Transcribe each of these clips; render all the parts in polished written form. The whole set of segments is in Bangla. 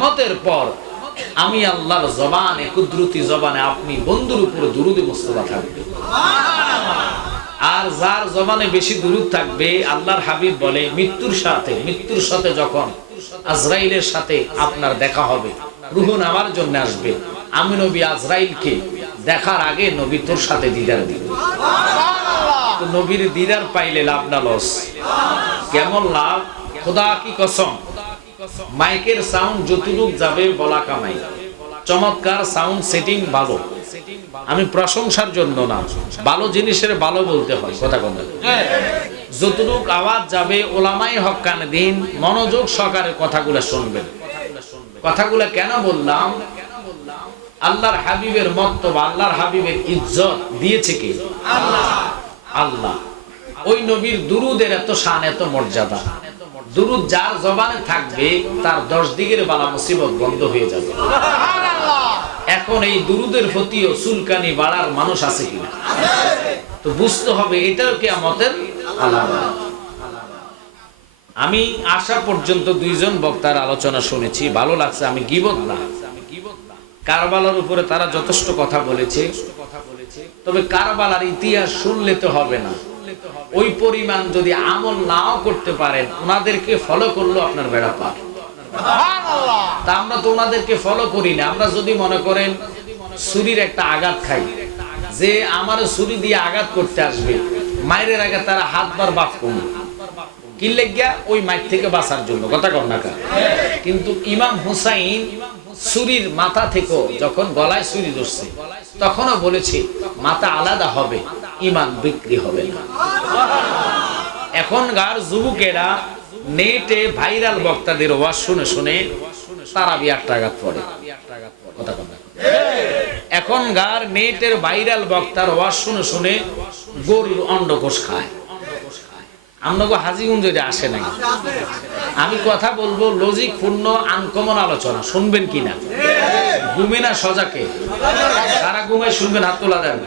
কিয়ামতের পর আমি আল্লাহর জবানে, কুদরতি জবানে আপনি বন্ধুর উপরে দুরুদে মুস্তাফা থাকবে। আর যার জবানে বেশি দুরুদ থাকবে, আল্লাহর হাবিব বলে মৃত্যুর সাথে যখন আজরাইলের সাথে আপনার দেখা হবে, রূহ নেওয়ার জন্য আসবে, আমি নবী আজরাইলকে দেখার আগে নবী তোর সাথে দিদার দিবে। তো নবীর দিদার পাইলে লাভ না লস? কেমন লাভ? খোদা কি কসম, মাইকের সাউন্ড যতটুক যাবে বলা কামাই, চমৎকার সাউন্ড সেটিং ভালো। আমি প্রশংসার জন্য না, ভালো জিনিসের ভালো বলতে হয়, কথা কথা। যতটুক আওয়াজ যাবে ওলামাই হক্কানে দিন মনোযোগ সহকারে কথাগুলো শুনবেন। কথাগুলো কেন বললাম? আল্লাহর হাবিবের মর্তবা, আল্লাহর হাবিবের ইজ্জত দিয়েছে কে? আল্লাহ। ওই নবীর দুরুদের এত শান, এত মর্যাদা। দুরুদ যার জবানে থাকবে তার 10 দিকের বালা মুসিবত বন্ধ হয়ে যাবে। এখন এই দুরুদের প্রতিও চুলকানি বাড়ার মানুষ আছে কিনা? তো বুঝতে হবে এটাও কিয়ামতের আলামত। আমি আসা পর্যন্ত 2 জন বক্তার আলোচনা শুনেছি, ভালো লাগছে। আমি গীবত না, কারবালার উপরে তারা যথেষ্ট কথা বলেছে, তবে কারবালার ইতিহাস শুনলে তো হবে না। ওই পরিমাণ যদি আমল নাও করতে পারেন, ওনাদেরকে ফলো করলেও আপনার বেড়া পার। তা আমরা তো ওনাদেরকে ফলো করি না। আমরা যদি মনে করেন ছুরির একটা আঘাত খাই, যে আমার ছুরি দিয়ে আঘাত করতে আসবে, মায়ের আগে তারা হাতবার বাপ কমে কি লেগিয়া ওই মাইর থেকে বাঁচার জন্য, কথা কর না কা। কিন্তু ইমাম হুসাইন ছুরির মাথা থেকে যখন গলায় ছুরি ধরছে, তখনও বলেছে মাথা আলাদা হবে, ইমান বিক্রি হবে না। এখনকার যুবকেরা নেটে ভাইরাল বক্তাদের ওয়াজ শুনে শুনে তারাবি 8 টাকা পড়ে, কথা কর না। এখনকার নেটের ভাইরাল বক্তার ওয়াজ শুনে শুনে গরুর অন্ডকোষ খায়। আমনগো হাজীগঞ্জ যদি আসে নাই, আমি কথা বলবো লজিক পূর্ণ আনকমন আলোচনা, শুনবেন কিনা? ঘুমে না সজাকে? তারা ঘুমে শুনবেন, হাত তোলা দেন।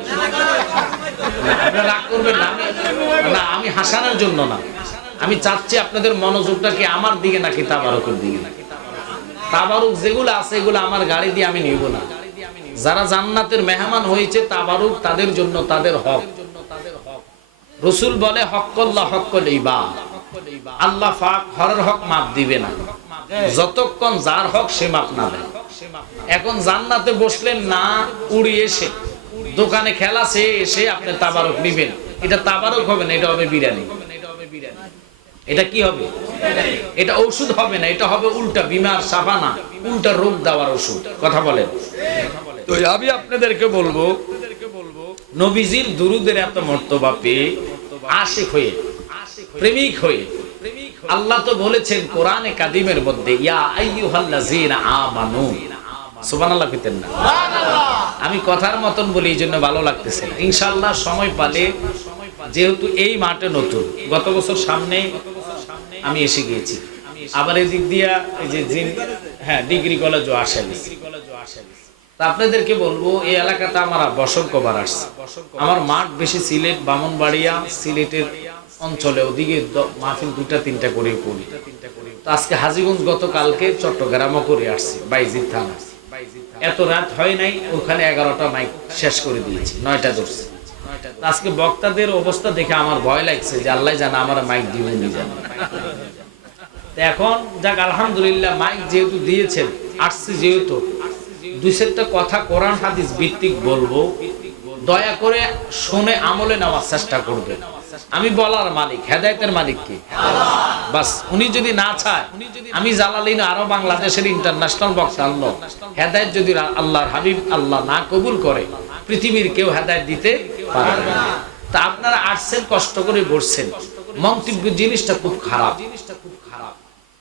আপনারা রাগ করবেন না, আমি হাসানোর জন্য না, আমি চাচ্ছি আপনাদের মনোযোগটা কি আমার দিকে নাকি তাবারুকের দিকে। তাবারুক যেগুলো আছে এগুলো আমার গাড়ি দিয়ে আমি নিব না। যারা জান্নাতের মেহমান হয়েছে তাবারুক তাদের জন্য, তাদের হক। রাসূল বলে হক্কল্লাহ হক্কল ইবাদ, আল্লাহ পাক হরের হক মাপ দিবে না যতক্ষণ যার হক সে মাপ না দেয়। এখন জান্নাতে বসলেন না, উড়ি এসে দোকানে খেলা সে এসে আপনি তাবারুক নিবেন, এটা তাবারুক হবে না, এটা হবে বিরিয়ানি। এটা কি হবে? এটা ওষুধ হবে না, এটা হবে উল্টা বিমার সাফানা, উল্টা রোগ দেওয়ার ওষুধ, কথা বলেন। তো আমি আপনাদেরকে বলবো, নবীজির দুরুদের এত মর্তবা পেয়ে, আশিক হয়ে, প্রেমিক হয়ে, আল্লাহ তো বলেছেন কোরআনে কাদিমের মধ্যে, ইয়া আইয়ুহাল্লাযীনা আমানু, সুবহানাল্লাহ কইতেন না? আমি কথার মতন বলি, এই জন্য ভালো লাগতেছে। ইনশাআল্লাহ সময় পালে, যেহেতু এই মাঠে নতুন, গত বছর সামনে আমি এসে গিয়েছি, আবার এদিক দিয়া এই যে ডিগ্রি কলেজও আসে। তা আপনাদেরকে বলবো, এই এলাকাতে আমার বসন্তবার আসছে। আমার মাঠ বেশি সিলেট, বামনবাড়িয়া, সিলেটের অঞ্চলে ওদিকে মাহফিল 2-3টা করে করি। তো আজকে হাজীগঞ্জ, গতকালকে চট্টগ্রামও করে আসছি, বাইজিদ থানা। এত রাত হয় নাই, ওখানে 11টা মাইক শেষ করে দিয়েছি, 9টা ধরছি। আজকে বক্তাদের অবস্থা দেখে আমার ভয় লাগছে যে আল্লাহ জানা আমার মাইক দিব নি জানা। এখন যাক আলহামদুলিল্লাহ, মাইক যেহেতু দিয়েছেন, আসছি যেহেতু, 2-4টা কথা কোরআন হাদিস ভিত্তিক বলবো, দয়া করে শুনে আমলে নেওয়ার চেষ্টা করবেন। আমি বলার মালিক, হেদায়েতের মালিক কে? বাস উনি যদি না চায়, আমি জালালিন আরো বাংলাদেশের ইন্টারন্যাশনাল বক্তা আনলো, হেদায়েত যদি আল্লাহর হাবিব আল্লাহ না কবুল করে, পৃথিবীর কেউ হেদায়েত দিতে পারবে না। তা আপনারা আসছেন, কষ্ট করে বসছেন, মন্তব্য জিনিসটা খুব খারাপ।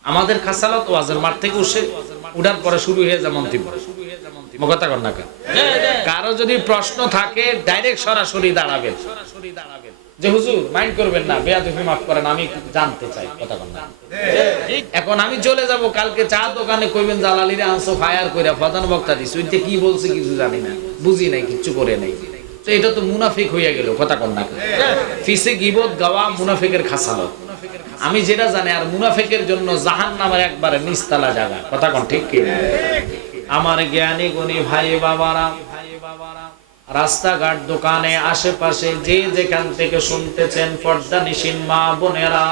আমাদের খাসালত ওয়াজের মাঠ থেকে উঠার পরে শুরু হয়ে যায় মন্তব্য, কথা কর না। কারো যদি প্রশ্ন থাকে ডাইরেক্ট সরাসরি দাঁড়াবেন যে হুজুর মাইন্ড করবেন না, বেয়াদবি মাফ করেন, আমি জানতে চাই, কথা কর না। এখন আমি চলে যাব কালকে চা দোকানে, কইবেন জালালিরে আনছো ফায়ার কইরা, প্রধান বক্তা দিছি, ওইটা কি বলছে কিছু জানি না, বুঝি নাই, কিচ্ছু করে নাই। তো এটা তো মুনাফিক হইয়া গেল, কথা কর না। ফিসে গীবত গাওয়া মুনাফিকের খাসালত। আমি যেটা জানি, আর মুনাফিকের জন্য জাহান্নামের একবারে নিচতলা জায়গা। কথা কোন ঠিক কি? আমার জ্ঞানী গুণী ভাই বাবারা, রাস্তাঘাট, দোকানে, আশেপাশে যে যেখান থেকে শুনতেছেন, পর্দানিশীন মা বোনেরা,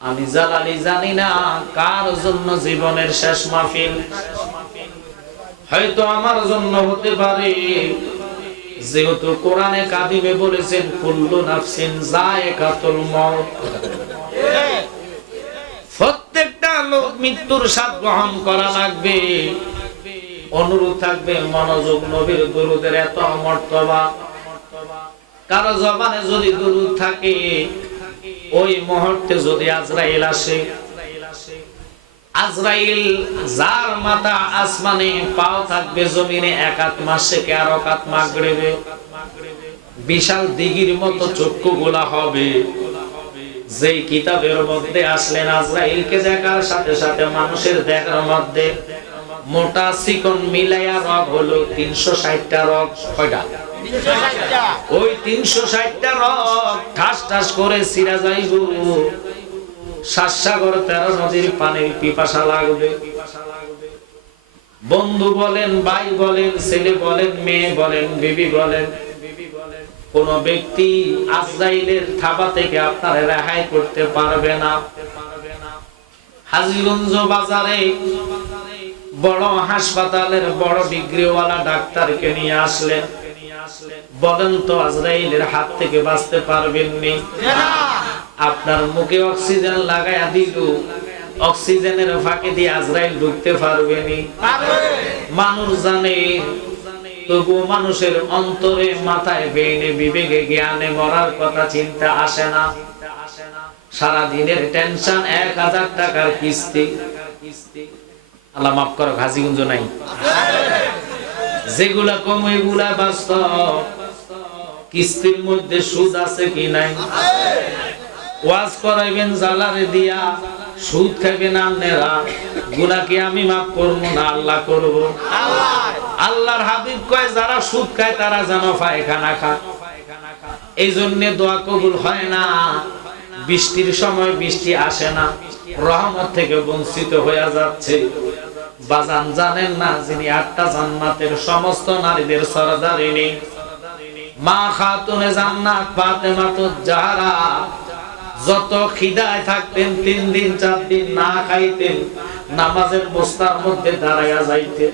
আমি জালালি জানি না কার জন্য জীবনের শেষ মাহফিল। হয়তো আমার জন্য হতে পারে, যেহেতু কোরআনে কাদিমে বলেছেন কুল্লু নাফসিন যায়কাতুল মউত, প্রত্যেকটা লোক মৃত্যুর স্বাদ গ্রহণ করা লাগবে। অনুরোধ থাকবে মনোযোগ, নবীর দুরূদের এত মর্তবা, কারো জবানে যদি দুরূদ থাকে, ওই মুহূর্তে যদি আজরাইল আসে, আজরাইল যার মাথা আসমানে, পাও থাকবে জমিনে, এক হাত মাসে আর এক হাত মাগরিবে, বিশাল দিঘির মতো চক্ষু গোলা হবে। যেই কিতাবের মধ্যে আসলেন আজরাইলকে দেখার সাথে সাথে মানুষের দেখার মধ্যে মোটা চিকন মিলাইয়া রগ হলো 360টা রগ। কয়টা? ওই 360টা রগ ঠাস ঠাস করে ছিঁড়া যাইব। সাতসাগর 13 নদীর পানির পিপাসা লাগবে। বন্ধু বলেন, ভাই বলেন, ছেলে বলেন, মেয়ে বলেন, বিবি বলেন, কোন ব্যক্তি আজরাইলের থাবা থেকে আপনার রেহাই করতে পারবে না। হাজীগঞ্জ বাজারে বড় হাসপাতালের বড় ডিগ্রিওয়ালা ডাক্তারকে নিয়ে আসলেন। বলেন তো আজরাইলের হাত থেকে বাঁচতে পারবেননি? আপনার মুখে অক্সিজেন লাগায়া দিল, অক্সিজেনের ফাঁকে দিয়ে আজরাইল ঢুকতে পারবেনি? মানুষ জানে, তবুও মানুষের অন্তরে, মাথায়, বেইনে, বিবেকে, জ্ঞানে মরার কথা চিন্তা আসে না। সারা দিনের টেনশন, 1000 টাকার কিস্তি। আল্লাহ মাফ করো, হাজীগঞ্জ নাই, যেগুলা কম এগুলা বাস্তব। কিস্তির মধ্যে সুদ আছে কি নাই? ওয়াজ করাইবেন জালারে দিয়া, সুদ খাইবেন আপনারা, গুনাহ কি আমি মাফ করব না আল্লাহ করব? আল্লাহর হাবিব কয়, যারা সুদ খায় তারা যেন পায়খানা খায়। এই জন্য দোয়া কবুল হয় না। বৃষ্টির সময় বৃষ্টি আসে না, রহমত থেকে বঞ্চিত হয়ে যাচ্ছে। বাজান জানেন না, যিনি 8টা জান্নাতের সমস্ত নারীদের সরদারিনী, মা খাতুনে জান্নাত ফাতেমাতুজ জাহরা, যত খিদায় থাকতেন 3 দিন 4 দিন না খাইতেন, নামাজের বস্তার মধ্যে দাঁড়ায়া যাইতেন।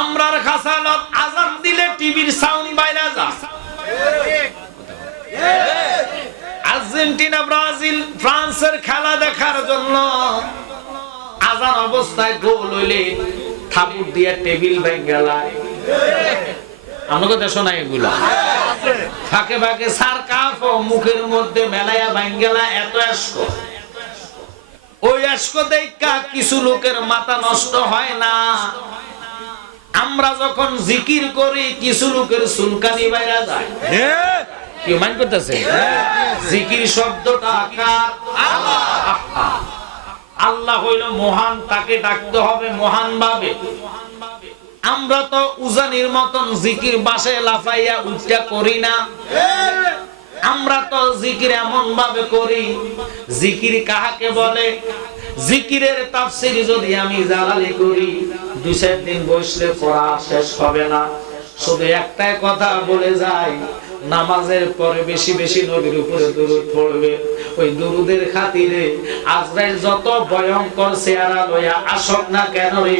আমরার খাসালত আযান দিলে টিভির সাউন্ড বাইরা যায়। আর্জেন্টিনা, ব্রাজিল, ফ্রান্সের খেলা দেখার জন্য আযান অবস্থায় গোল হইলে থাপুর দিয়া টেবিল ভেঙে যায়। আমাকে দেশো না এগুলা, ফাঁকে ফাঁকে সারকাফ মুখের মধ্যে মেলায়া ভাঙ্গেলা, এত এসকো। ওই এসকো দেখা কিছু লোকের মাথা নষ্ট হয় না। আমরা যখন জিকির করি, কিছু লোকের চুলকানি বাইরা যায়। কি মান করতেছে? জিকির শব্দটা কার? আল্লাহ। আল্লাহ হইল মহান, তাকে ডাকতে হবে মহান ভাবে। আমরা তো উজানির মতন জিকির বাসে লাফাইয়া উঠা করি না। আমরা তো জিকির এমন ভাবে করি, জিকির কাহাকে বলে? জিকিরের তাফসীর যদি আমি জালালি করি, 2-4 দিন বসলে পড়া শেষ হবে না। শুধু একটাই কথা বলে যাই, নামাজের পরে বেশি বেশি নবীর উপরে দরুদ পড়বে। ওই দরুদের খাতিরে আজরাইল যত ভয়ঙ্কর চেহারা লইয়া আসক না কেন রে,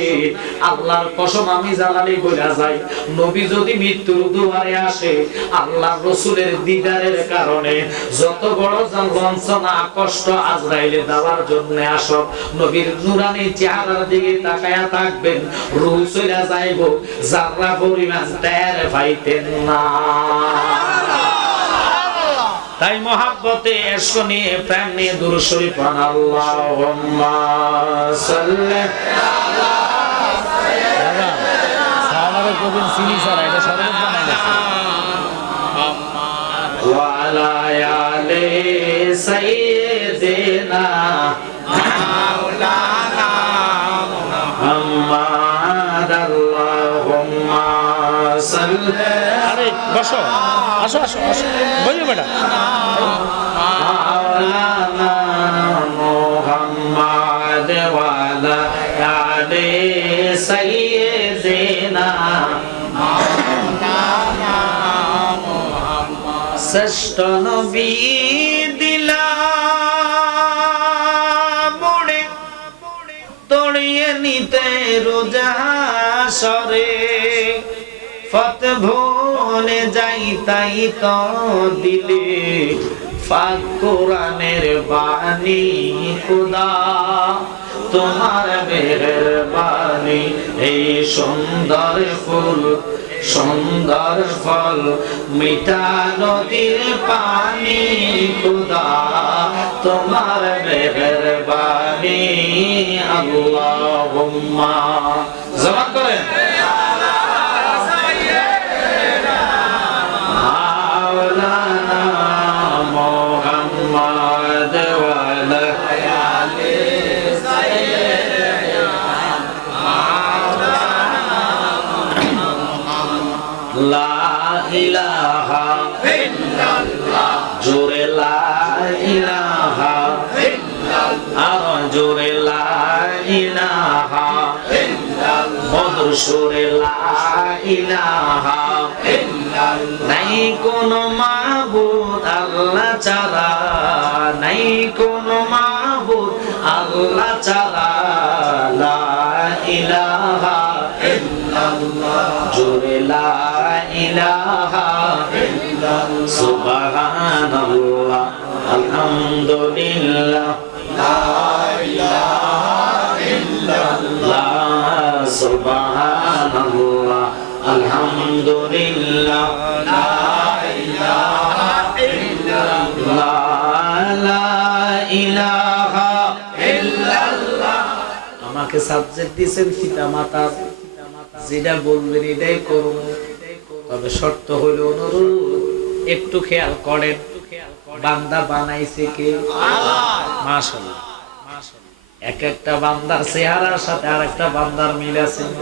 আল্লাহর কসম আমি জালালি বইলা যাই, নবী যদি মৃত্যুর দুয়ারে আসে, আল্লাহর রাসূলের দিদারের কারণে যত বড় যন্ত্রণা কষ্ট আজরাইলে দেওয়ার জন্য আসক, নবীর নুরানি চেহারার দিকে তাকায়া থাকবেন, রূহ চইলা যাইব, যারা পরিমাণ টের পাইতেন না। তাই মহাব্বতে এসক নিয়ে, প্রেম নিয়ে দুরূদ শরীফ পড়ুন। আল্লাহুম্মা সাল্লি আলা সালামের কবির সিনি সারা, এটা শরবত বানাইছে, ওয়া আলা আলি সাইয়্যিদিনা মাওলানা মুহাম্মদ। আল্লাহুম্মা সাল্লি। আরে বসো, আসো আসো আসো, বইও বেটা। আলা আলে সাইয়্যিদিনা মাওলানা মুহাম্মদ শ্রেষ্ঠ নবী নিতে রোজা সরে ফত ভুলে যাই তাই তো দিলে পাক কোরআনের বাণী খুদা তোমার মেহেরবানি এই সুন্দর ফুল সুন্দর ফল মিঠা নদীর পানি খুদা তোমার মেহেরবানি আল্লাহুম্মা জবান করেন মাওলানা মুহাম্মদ ওয়া আলা আলি সাইয়্যিদিনা লা ইলাহা ইল্লাল্লাহ জোরে লা ইলাহা ইল্লাল্লাহ জোরে লা ইলাহা ইল্লাল্লাহ মধুর সুরে লা ইলাহা ইল্লাল্লাহ নাই কোনো মাবুদ আল্লাহ ছাড়া নাই কোনো মাবুদ আল্লাহ ছাড়া লা ইলাহা ইল্লাল্লাহ জোরে লা ইলাহা ইল্লাল্লাহ সুবহানাল্লাহ আলহামদুলিল্লাহ লা ইলাহা ইল্লাল্লাহ সুবহানাল্লাহ আলহামদুলিল্লাহ লা ইলাহা ইল্লাল্লাহ লা ইলাহা ইল্লাল্লাহ আমাকে সাবজেক্ট দিয়েছেন পিতামাতা যেটা বলবেন এটাই করুন তবে শর্ত হলো অনুরোধ একটু খেয়াল করেন বান্দা বানাইছে কে আল্লাহ মাশাআল্লাহ এক একটা বান্দার চেহারার সাথে আরেকটা বান্দার মিল আছে না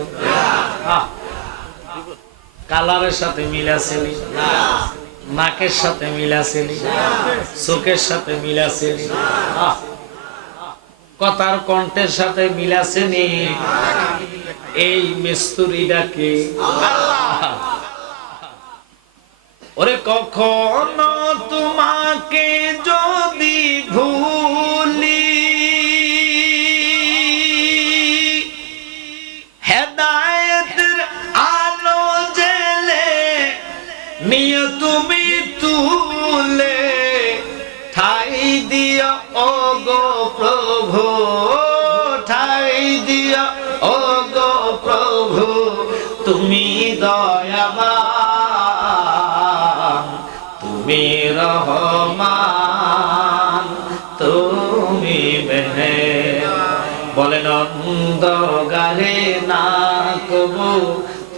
কালারের সাথে মিল আছে না নাকের সাথে মিল আছে না চোখের সাথে মিল আছে না কথার কণ্ঠের সাথে মিল আছে নি এই মিস্ত্রিটাকে আল্লাহ ওরে কখনো তোমাকে যদি ভুলি হেদায়েতের আলো জেলে নিয়ে তুমি তুলে ঠাই দিও ও গো প্রভু ঠাই দিও ও গো প্রভু তুমি দয়াবান তুমি রহমান তুমি বলেন অন্ধকারে না কবু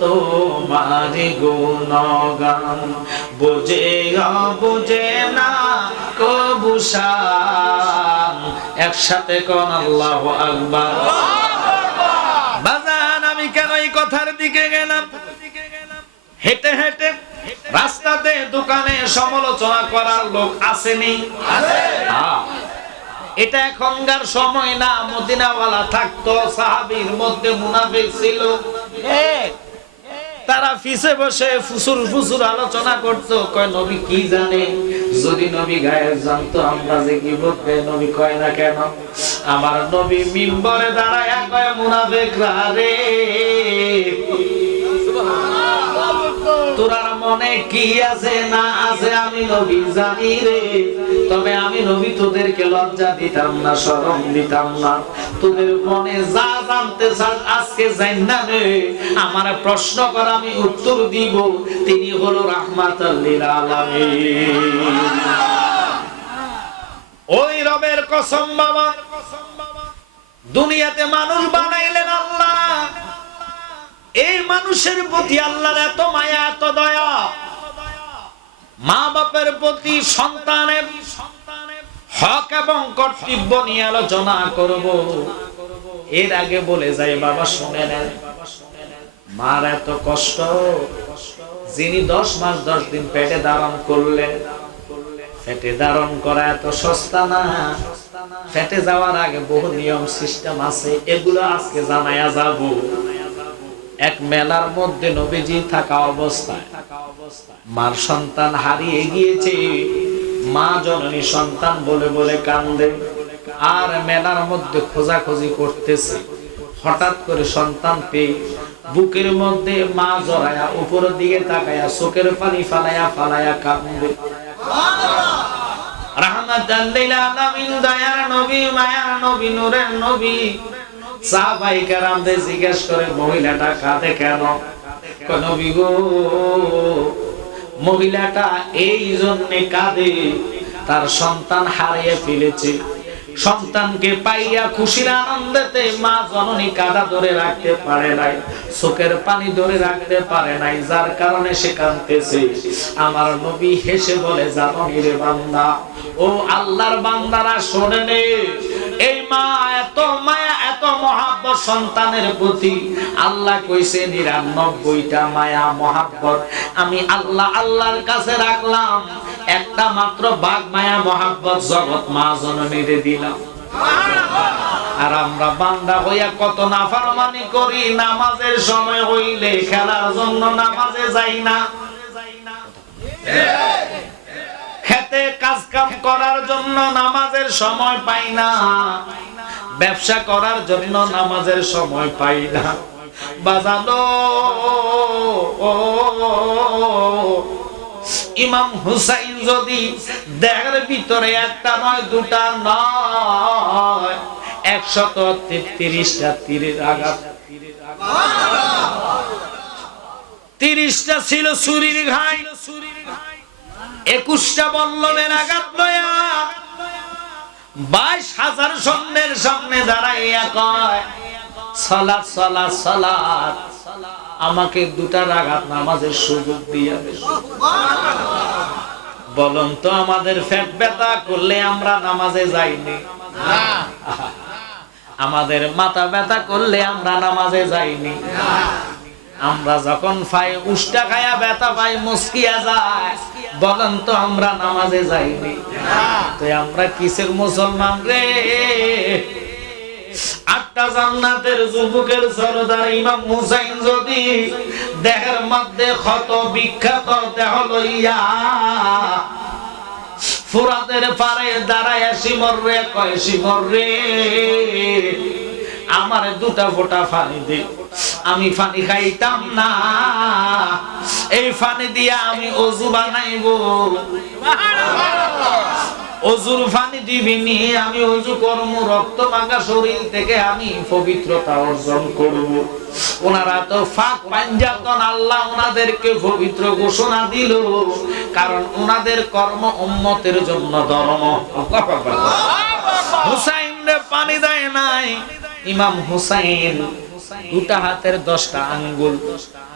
তোমার গুণগান বুঝে বুঝে না কবু শান একসাথে কোন আল্লাহু আকবার বাজান আমি কেন এই কথার দিকে গেলাম হেঁটে হেঁটে রাস্তাতে দোকানে সমালোচনা করার লোক আসেনি এটা এখনকার সময় না মদিনাওয়ালা থাকতো সাহাবীর মধ্যে মুনাফিক ছিল তারা পিছে বসে ফুসুর ফুসুর আলোচনা করতো কয় নবী কি জানে যদি নবী গায়েব জানতো আমরা যে কি বলতে নবী কয় না কেন আমার নবী মিম্বরে দাঁড়ায় কয় মুনাফিকরা রে তোরা মনে কি আছে না আছে আমি নবী জানি রে তবে আমি নবী তোদেরকে লজ্জা দিতাম না শরম দিতাম না তোদের মনে যা জানতে চান আজকে জানা রে আমার প্রশ্ন কর আমি উত্তর দিব তিনি হলো রাহমাতুল লিল আলামিন ওই রবের কসম বাবা দুনিয়াতে মানুষ বানাইলেন আল্লাহ এই মানুষের প্রতি আল্লাহর এত মায়া এত দয়া মা বাপের প্রতি সন্তানের হক এবং কর্তব্য নিয়ে আলোচনা করব এর আগে বলে যাই বাবা শুনে নেন মার এত কষ্ট যিনি 10 মাস 10 দিন পেটে ধারণ করলেন পেটে ধারণ করা এত সস্তা না ফেটে যাওয়ার আগে বহু নিয়ম সিস্টেম আছে, এগুলো আজকে জানায়া যাব। এক মেলার মধ্যে নবীজি থাকা অবস্থায় মার সন্তান হারিয়ে গিয়েছে। মা জননী সন্তান বলে বলে কান্দে, আর মেলার মধ্যে খোঁজাখুঁজি করতেছে। হঠাৎ করে সন্তান পেয়ে বুকের মধ্যে মা জড়ায়া উপরের দিকে তাকায়া চোখের পানি ফালায়া ফালায়া কান্দে। রাহমাতাল লিল আলামিন, দয়ার নবী, মায়ার নবী, নূরের নবী সাহাবায়ে কেরামদের জিজ্ঞেস করে, মহিলাটা কাঁদে কেন? কয় নবী গো, মহিলাটা এই জন্য কাঁদে, তার সন্তান হারিয়ে ফেলেছে। সন্তানকে পাইয়া খুশির আনন্দেতে মা জননী কাঁদা ধরে রাখতে পারে নাই, চোখের পানি ধরে রাখতে পারে নাই, যার কারণে সে কাঁদতেছে। আমার নবী হেসে বলে, জানো রে বান্দা, ও আল্লাহর বান্দারা শোনে নে, এই মা এত মায়া এত মহাব্বত সন্তানের প্রতি। আল্লাহ কইছে ৯৯টা মায়া মহাব্বত আমি আল্লাহ আল্লাহর কাছে রাখলাম, একটা মাত্র বাগ মায়া মহাব্বত জগৎ মা জননীরে দিলাম। আর আমরা বান্দা হইয়া কত নাফরমানি করি, নামাজের সময় হইলে খেলার জন্য নামাজে যাই না, খেতে কাজ কাম করার জন্য নামাজের সময় পাই না, ব্যবসা করার জন্য নামাজের সময় পাই না। বাজানো ইমাম হুসাইন যদি দেহের ভিতরে একটা নয় দুটা নয় ১৩৩টা তীরের আঘাত, ৩০টা ছিল ছুরির ঘাই, ২১টা বল্লমের আঘাত লয়া ২২,০০০ সৈন্যের সামনে দাঁড়াইয়া কয়, সালাত সালাত সালাত, আমাকে দুটা আঘাত নামাজের সুযোগ দিয়া দে। বলুন তো, আমাদের পেট ব্যথা করলে আমরা নামাজে যাইনি? আমাদের মাথা ব্যথা করলে আমরা নামাজে যাইনি? আমরা যখন পাই উষ্টা খায়া ব্যথা পাই মুস্কিয়া যায়, বলেন তো আমরা নামাজে যাইনি? তো আমরা কিসের মুসলমান রে? ৮টা জান্নাতের যুবকের সরদার ইমাম হুসাইন যদি দেহের মধ্যে ক্ষত বিক্ষত দেহ লইয়া ফুরাতের পারে দাঁড়ায় শিমর রে, কয় শিমর রে, আমার দুটা ফোঁটা পানি দে, আমি পানি খাইতাম না, এই পানি দিয়া আমি ওযু বানাইবো, ওযুর পানি দিবি নি, আমি ওযু করব, রক্ত মাখা শরীর থেকে আমি পবিত্রতা অর্জন করব। ওনারা তো ফাঁক পাঞ্জাতন, আল্লাহ ওনাদেরকে পবিত্র ঘোষণা দিল, কারণ ওনাদের কর্ম উম্মতের জন্য ধর্ম। হুসাইন রে পানি দেয় নাই, ইমাম হুসাইন দুটা হাতের 10টা আঙ্গুল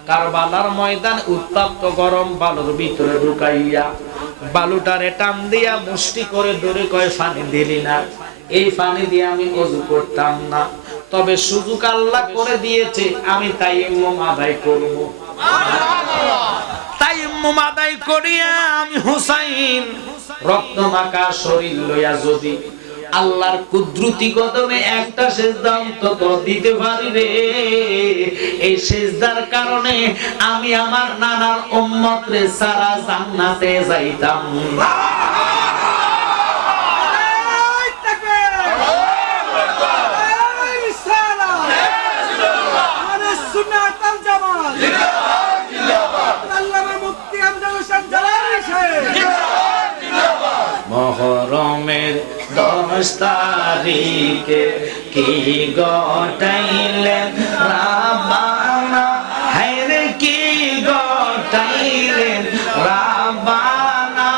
কারবালার ময়দান উত্তপ্ত গরম বালুর ভিতরে ঢুকাইয়া বালুটারে টান দিয়া মুষ্টি করে ধরে কয়, পানি দিলি না, এই পানি দিয়ে আমি ওযু করতাম না, তবে সুযোগ আল্লাহ করে দিয়েছে, আমি তায়াম্মুম আদায় করব। তায়াম্মুম আদায় করিয়া আমি হুসাইন রক্ত মাখা শরীর লইয়া যদি আল্লাহর কুদরতি কদমে একটা সিজদা অন্তত দিতে পারি রে, এই সিজদার কারণে আমি আমার নানার উম্মত রে সারা জান্নাতে যাইতাম। মহরমের 10 তারিখে কি গটাইলেন রাব্বানা, হায়রে কি গটাইলেন রাব্বানা,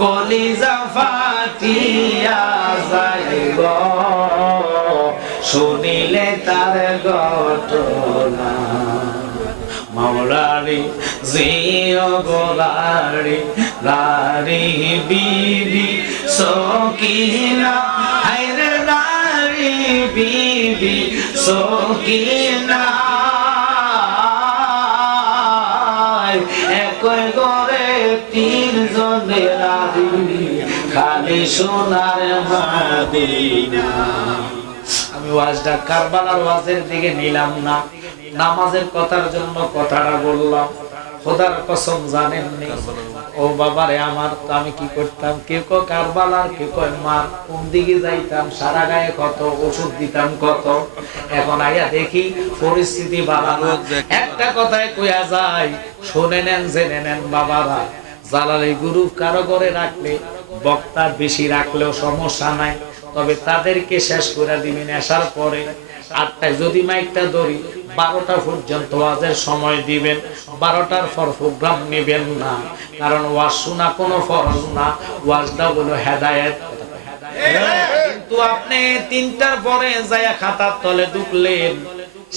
কলিজা ফাটিয়া যাইব শুনিলে তার ঘটনা। মাওলারি জিও গোলারি লারি বিবি সকিনা, হায়রে লারি বিবি সকিনা, একই ঘরে 3 জনে লারি সোনার মদিনা। আমি ওয়াজটা কারবালার ওয়াজের দিকে নিলাম না, নামাজের কথার জন্য কথাটা বললাম। খোদার কসম জানেননি ও বাবারে আমার, তো আমি কি করতাম, কেউ কয় কারবালার, কেউ কয় মার, কোন দিকে যাইতাম, সারা গায়ে কত ওষুধ দিতাম কত। এখন আইয়া দেখি পরিস্থিতি বাড়ানো। একটা কথায় কইয়া যায়, শুনে নেন, জেনে নেন বাবারা, জালালি গুরু কারো করে রাখলে, বক্তা বেশি রাখলেও সমস্যা নাই, তবে তাদেরকে শেষ করে দিবেন আসার পরে। 8টায় যদি মাইকটা ধরি, 12টা পর্যন্ত ওয়াজের সময় দিবেন, 12টার পর প্রোগ্রাম নেবেন না, কারণ ওয়াজ শোনা কোনো ফরজ না, ওয়াজটা হলো হেদায়েত। কিন্তু আপনি 3টার পরে যায়া খাতার তলে ঢুকলেন,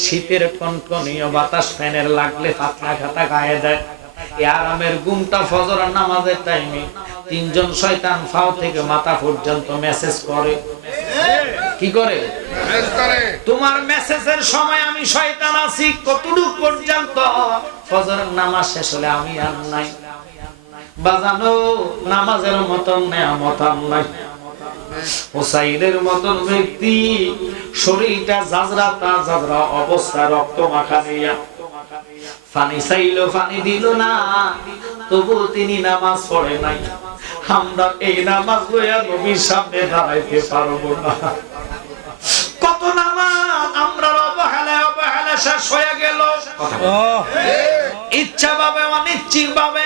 শীতের কনকনীয় বাতাস ফ্যানের লাগলে পাতলা খাতা গায়ে দেয়, এই আরামের ঘুমটা ফজরের নামাজের টাইমে 3জন শয়তান ফাও থেকে মাথা পর্যন্ত মেসেজ করে। কি করে? তোমার মেসেজের সময় আমি শয়তান আছি, কতটুক পর্যন্ত? ফজরের নামাজ শেষ হলে আমি আর নাই। বাজানো নামাজের মতন নেয়ামত আর নাই। হুসাইনের মতন ব্যক্তি শরীরটা জাজরাতা জাজরা অবস্থা, রক্ত মাখা নিয়া পানি চাইলো, পানি দিল না, তবু তিনি নামাজ পড়ে নাই। আমরা এই নামাজ লইয়া নবীর সামনে দাঁড়াইতে পারবো না। কত নামাজ আমরা অবহেলায় অবহেলা শেষ হয়ে গেল। ইচ্ছা ভাবে অনিচ্ছিক ভাবে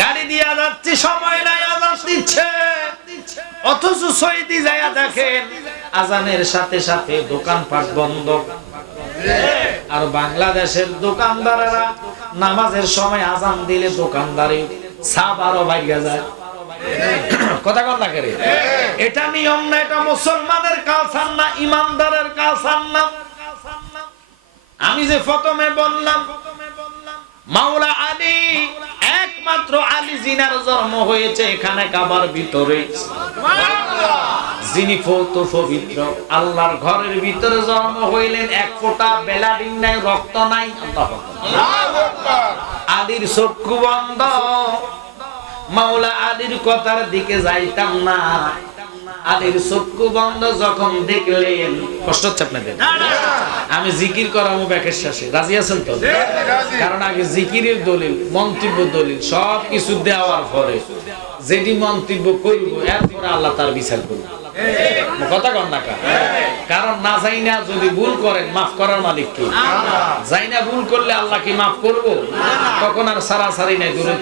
গাড়ি দিয়া যাচ্ছি, সময় নাই, আজান দিচ্ছে, অথচ সৌদি যাইয়া দেখেন আজানের সাথে সাথে দোকানপাট বন্ধ। আর বাংলাদেশের দোকানদারেরা নামাজের সময় আজান দিলে দোকানদারি সাব আরো বাইরে যায়। কথা কন না করে, এটা নিয়ম না, এটা মুসলমানের কালচার না, ইমানদারের কালচার না। আমি যে প্রথমে বললাম মাওলা আলী, একমাত্র আলী জিনার জন্ম হয়েছে এখানে কাবার ভিতরে, যিনি পবিত্র, আল্লাহর ঘরের ভিতরে জন্ম হইলেন, এক ফোঁটা বেলাডিন নাই, রক্ত নাই। আলীর চক্ষু বন্ধ, মাওলা আলীর কথার দিকে যাইতাম না। আলীর চক্ষু বন্ধ যখন দেখলেন, কষ্ট হচ্ছে আপনাদের? আমি জিকির করাবো ব্যাকের শেষে, রাজি আছেন তো? কারণ আগে জিকিরের দলিল, মন্তব্য দলিল সব কিছু দেওয়ার পরে যেটি মন্তব্য করব, এরপরে আল্লাহ তার বিচার করব। কথা কন না? কারণ না যাই না যদি ভুল করেন, মাফ করার মালিক কি? যাই না ভুল করলে আল্লাহ কি মাফ করবো? তখন আর সারাসারি নাই, দূরে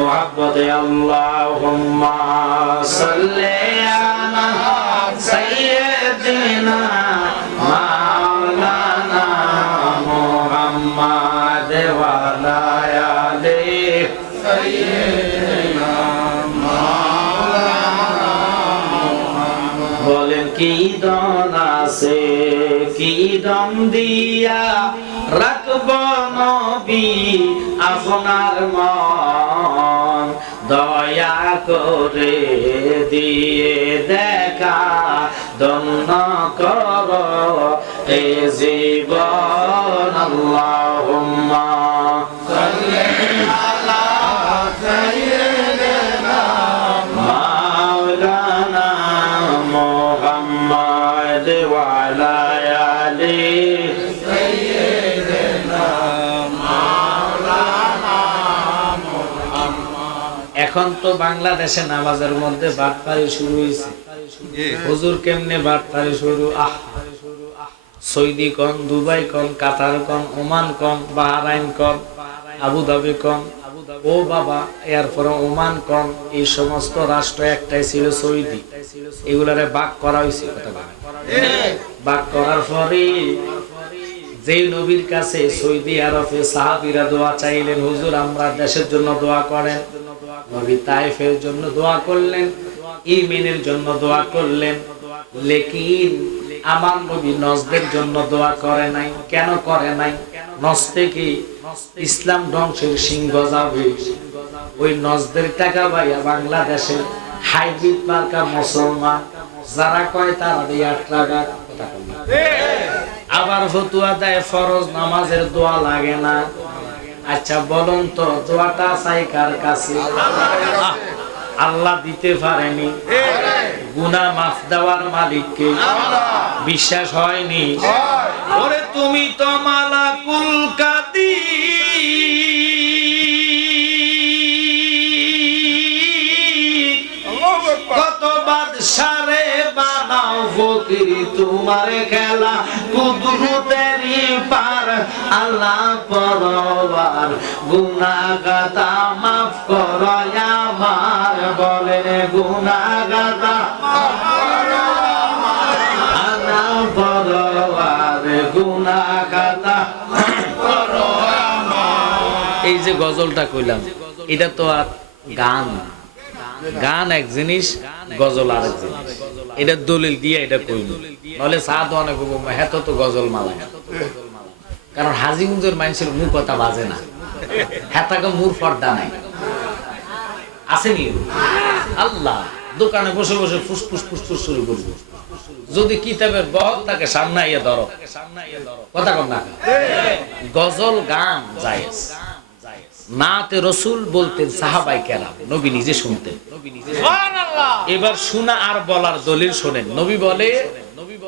মোহাব্বতে আল্লাহুম্মা সাল্লি আলা সাইয়্যিদিনা মাওলানা মুহাম্মাদ ওয়া আলা আলিহি সাইয়্যিদিনা মাওলানা মুহাম্মাদ। বলেন কি দন আছে, কি দন দিয়া রাখব নবী আপনার মন, দয়া করে দিয়ে দেখা দন্ন কর এ জীবন। আল্লাহুম্মা সাল্লি আলা সাইয়্যিদিনা মাওলানা মুহাম্মাদ ওয়া আলা আলিহি সাইয়্যিদিনা মাওলানা মুহাম্মাদ। এখন তো বাংলাদেশে নামাজের মধ্যে বাটপারি শুরু হয়েছে। হুজুর কেমনে বাটপারি শুরু? সৌদি কন, দুবাই কন, কাতার কন, ওমান কন, বাহরাইন কন, আবুধাবি কন, ও বাবা, এরপরে ওমান কন, এই সমস্ত রাষ্ট্র একটাই ছিল সৌদি। এগুলারে ভাগ করা হয়েছে। কথা বলে ভাগ করার পরে যে নবীর কাছে সৌদি আরবে সাহাবীরা দোয়া চাইলেন, হুজুর আমরা দেশের জন্য দোয়া করেন, নবী তায়েফের জন্য দোয়া করলেন, ইয়েমেনের জন্য দোয়া করলেন, লেকিন আমার নবী নজদের জন্য দোয়া করে নাই। কেন করে নাই? নজদে কি ইসলাম ধ্বংসের সিংহ যাবে। ওই নজদের টাকা ভাইয়া বাংলাদেশে হাইব্রিড মার্কা মুসলমান যারা কয় তারা দিয়ে 8 টাকা। আবার ফতুয়া দেয় ফরজ নামাজের দোয়া লাগে না। আচ্ছা বলুন তো দোয়াটা চাই কার কাছে? আল্লাহ দিতে পারেনি, গুনাহ মাফ দেওয়ার মালিককে বিশ্বাস হয়নি? ওরে তুমি তো মালাকুল কাদির, কত বাদশারে বানাও ফকির, তোমার খেলা কুদরতেরই পার। আল্লাহ পরওয়ার গুনাহগাতা মাফ করো আমার, বলেন গুনাহগাতা আল্লাহ পরওয়ার গুনাহগাতা। এই যে গজলটা কইলাম, এটা তো আর গান, গান এক জিনিস, গজল আরেক জিনিস। এটা দলিল দিয়ে এটা কইল, নাহলে সাদ অনেক হেত তো গজল মালা। কারণ হাজিগঞ্জের মানুষের মুখ কথা বাজে না, হেতাকে মুর পর্দা নাই, আসেনি? আল্লাহ দোকানে বসে বসে ফুসফুস ফুসফুস শুরু করবো, যদি কিতাবের বহর তাকে সামনে আইয়া ধরো, কথা কম না। গজল গান জায়েজ, নাতে রসুল বলতেন সাহাবায়ে কেরাম, নবী নিজে শুনতেন। এবার শোনা আর বলার দলিল শোনেন। নবী বলে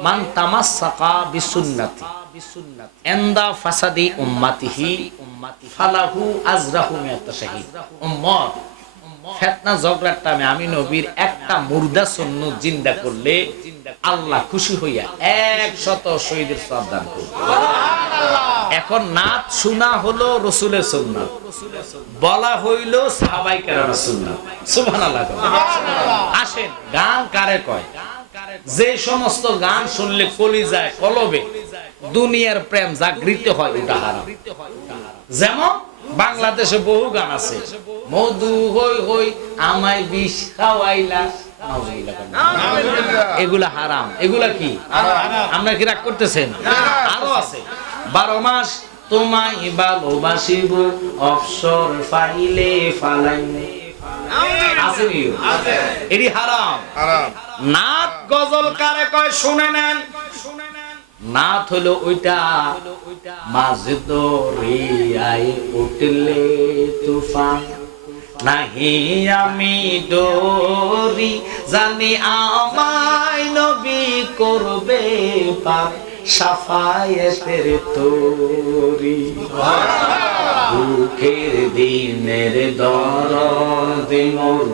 মান তামাসসাকা বিসুন্নতি ইনদা ফাসাদি উম্মতিহি ফালাহু আজরাহু মিয়াতা শাহীদ। উম্মত ফিতনা ঝগড়ার টাইমে আমি নবীর একটা মুর্দা সুন্নাত জিন্দা করলে আল্লাহ খুশি হইয়া 100 শহীদের সওয়াব দান করবে। এখন নাত শোনা হলো রাসূলের সুন্নাত, বলা হইল সাহাবায়ে কেরামের সুন্নাত। সুবহানাল্লাহ। আসেন গান কারে কয়? যে সমস্ত গান শুনলে কলিজায় কলবে দুনিয়ার প্রেম জাগৃত হয়, ওটা হারাম। যেমন বাংলাদেশে বহু গান আছে, মধু হই হই আমায় বিষ খাওয়াইলা, এগুলা হারাম। এগুলা কি আমরা কি রাগ করতেছেন? আরো আছে 12 মাস তোমায় ভালোবাসিব অবসর পাইলে ফালাইনে, আছে কি? এটি হারাম। নাত গজল কারে কয় শুনে নেন। নাত হলো ওইটা মাঝে দরিয়ায় উঠলে তুফান, নাহি আমি ডরি জানি আমায় নবী করবে পার, সাফায়েতের তরি দুঃখের দিনের দরদ মোর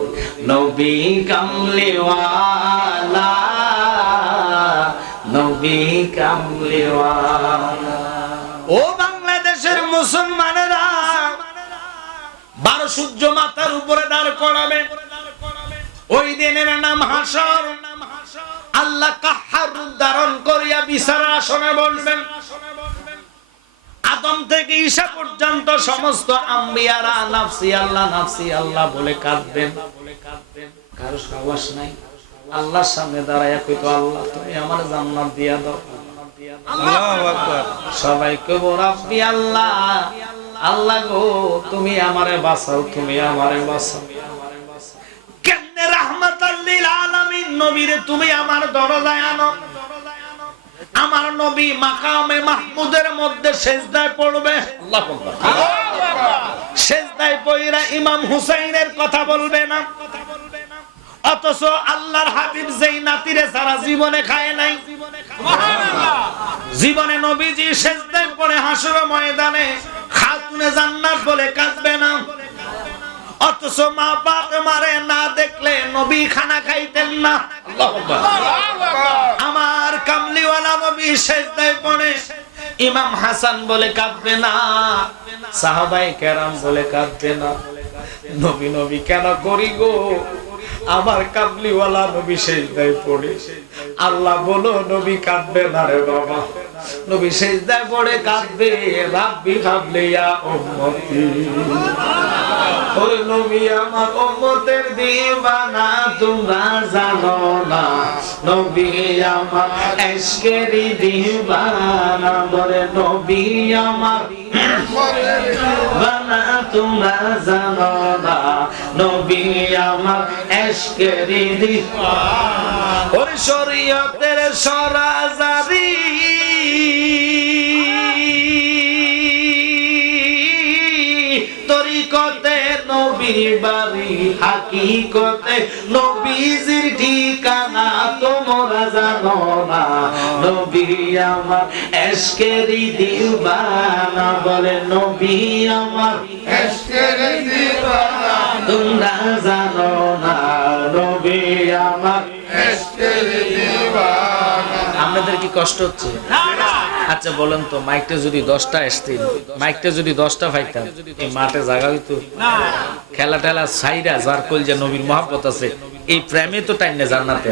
নবী কামলিওয়ালা, নবী কামলিওয়ালা। ও বাংলাদেশের মুসলমানেরা, 12 সূর্য মাথার উপরে দাঁড় করাবে, ওই দিনের নাম হাসর। আল্লাহ কাহার রূপ ধারণ করিয়া বিচারের আসনে বসবেন। আদম থেকে ঈসা পর্যন্ত সমস্ত আম্বিয়ারা নাফসি আল্লাহ নাফসি আল্লাহ বলে কাঁদবেন। কারো সাহস নাই আল্লাহর সামনে দাঁড়ায়া কইতো আল্লাহ তুমি আমার জান্নাত দিয়া দাও। আল্লাহু আকবার। সবাই কইব রাব্বি আল্লাহ, আল্লাহ গো তুমি আমারে বাঁচাও, তুমি আমারে বাঁচাও। কেমনে রাহমাতাল লিল আলামিন নবীরে তুমি আমার দরজায় আনো। আমার নবী মাকামে মাহমুদের মধ্যে সিজদায় পড়বে, আল্লাহু আকবার। সিজদায় পড়া ইমাম হুসাইনের কথা বলবে না, অথচ আল্লাহর হাবিব যেই নাতিরে সারা জীবনে খায় নাই, জীবনে নবীজি সিজদায় পড়ে হাসরের ময়দানে খাতুনে জান্নাত বলে কাঁদবে না, অথচ মা ফাতেমারে না দেখলে নবী খানা খাইতেন না। আল্লাহু আকবার। আমার কামলিওয়ালা নবী সিজদায় পড়ে ইমাম হাসান বলে কাঁদবে না, সাহাবায়ে কেরাম বলে কাঁদবে না। নবী নবী কেন করি গো? আমার কামলিওয়ালা নবী সিজদায় পড়ে, আল্লাহ বলো নবী কাঁদবে না রে বাবা। নবী সিজদায় পড়ে কাঁদবে, রাব্বি হাবলি ইয়া উম্মতি। ওরে নবী আমার উম্মতের দিওয়ানা তোমরা জানো না, নবী আমার ইশকেরি দিওয়ানা, বলে নবী আমার বানা তোমরা জানো না, নবী আমার ইশকেরি দিওয়ানা। ওরে শরীয়তের সরাজারি নবীর বাড়ি হাকিকতে নবীজির ঠিকানা তোমরা জানো না নবী আমার এশকেরি দিওয়ানা বলে নবী আমার এশকেরি দিওয়ানা তোমরা জানো না নবী আমার এশকেরি দিওয়ানা আপনাদের কি কষ্ট হচ্ছে না না আচ্ছা বলেন তো মাইকটা যদি 10টা আসতো মাইকটা যদি 10টা পাইতাম এই মাঠে জায়গা হইতো না খেলা টেলা সাইরা যার কলজে নবীর মহব্বত আছে এই প্রেমে তো টাইম না জান্নাতে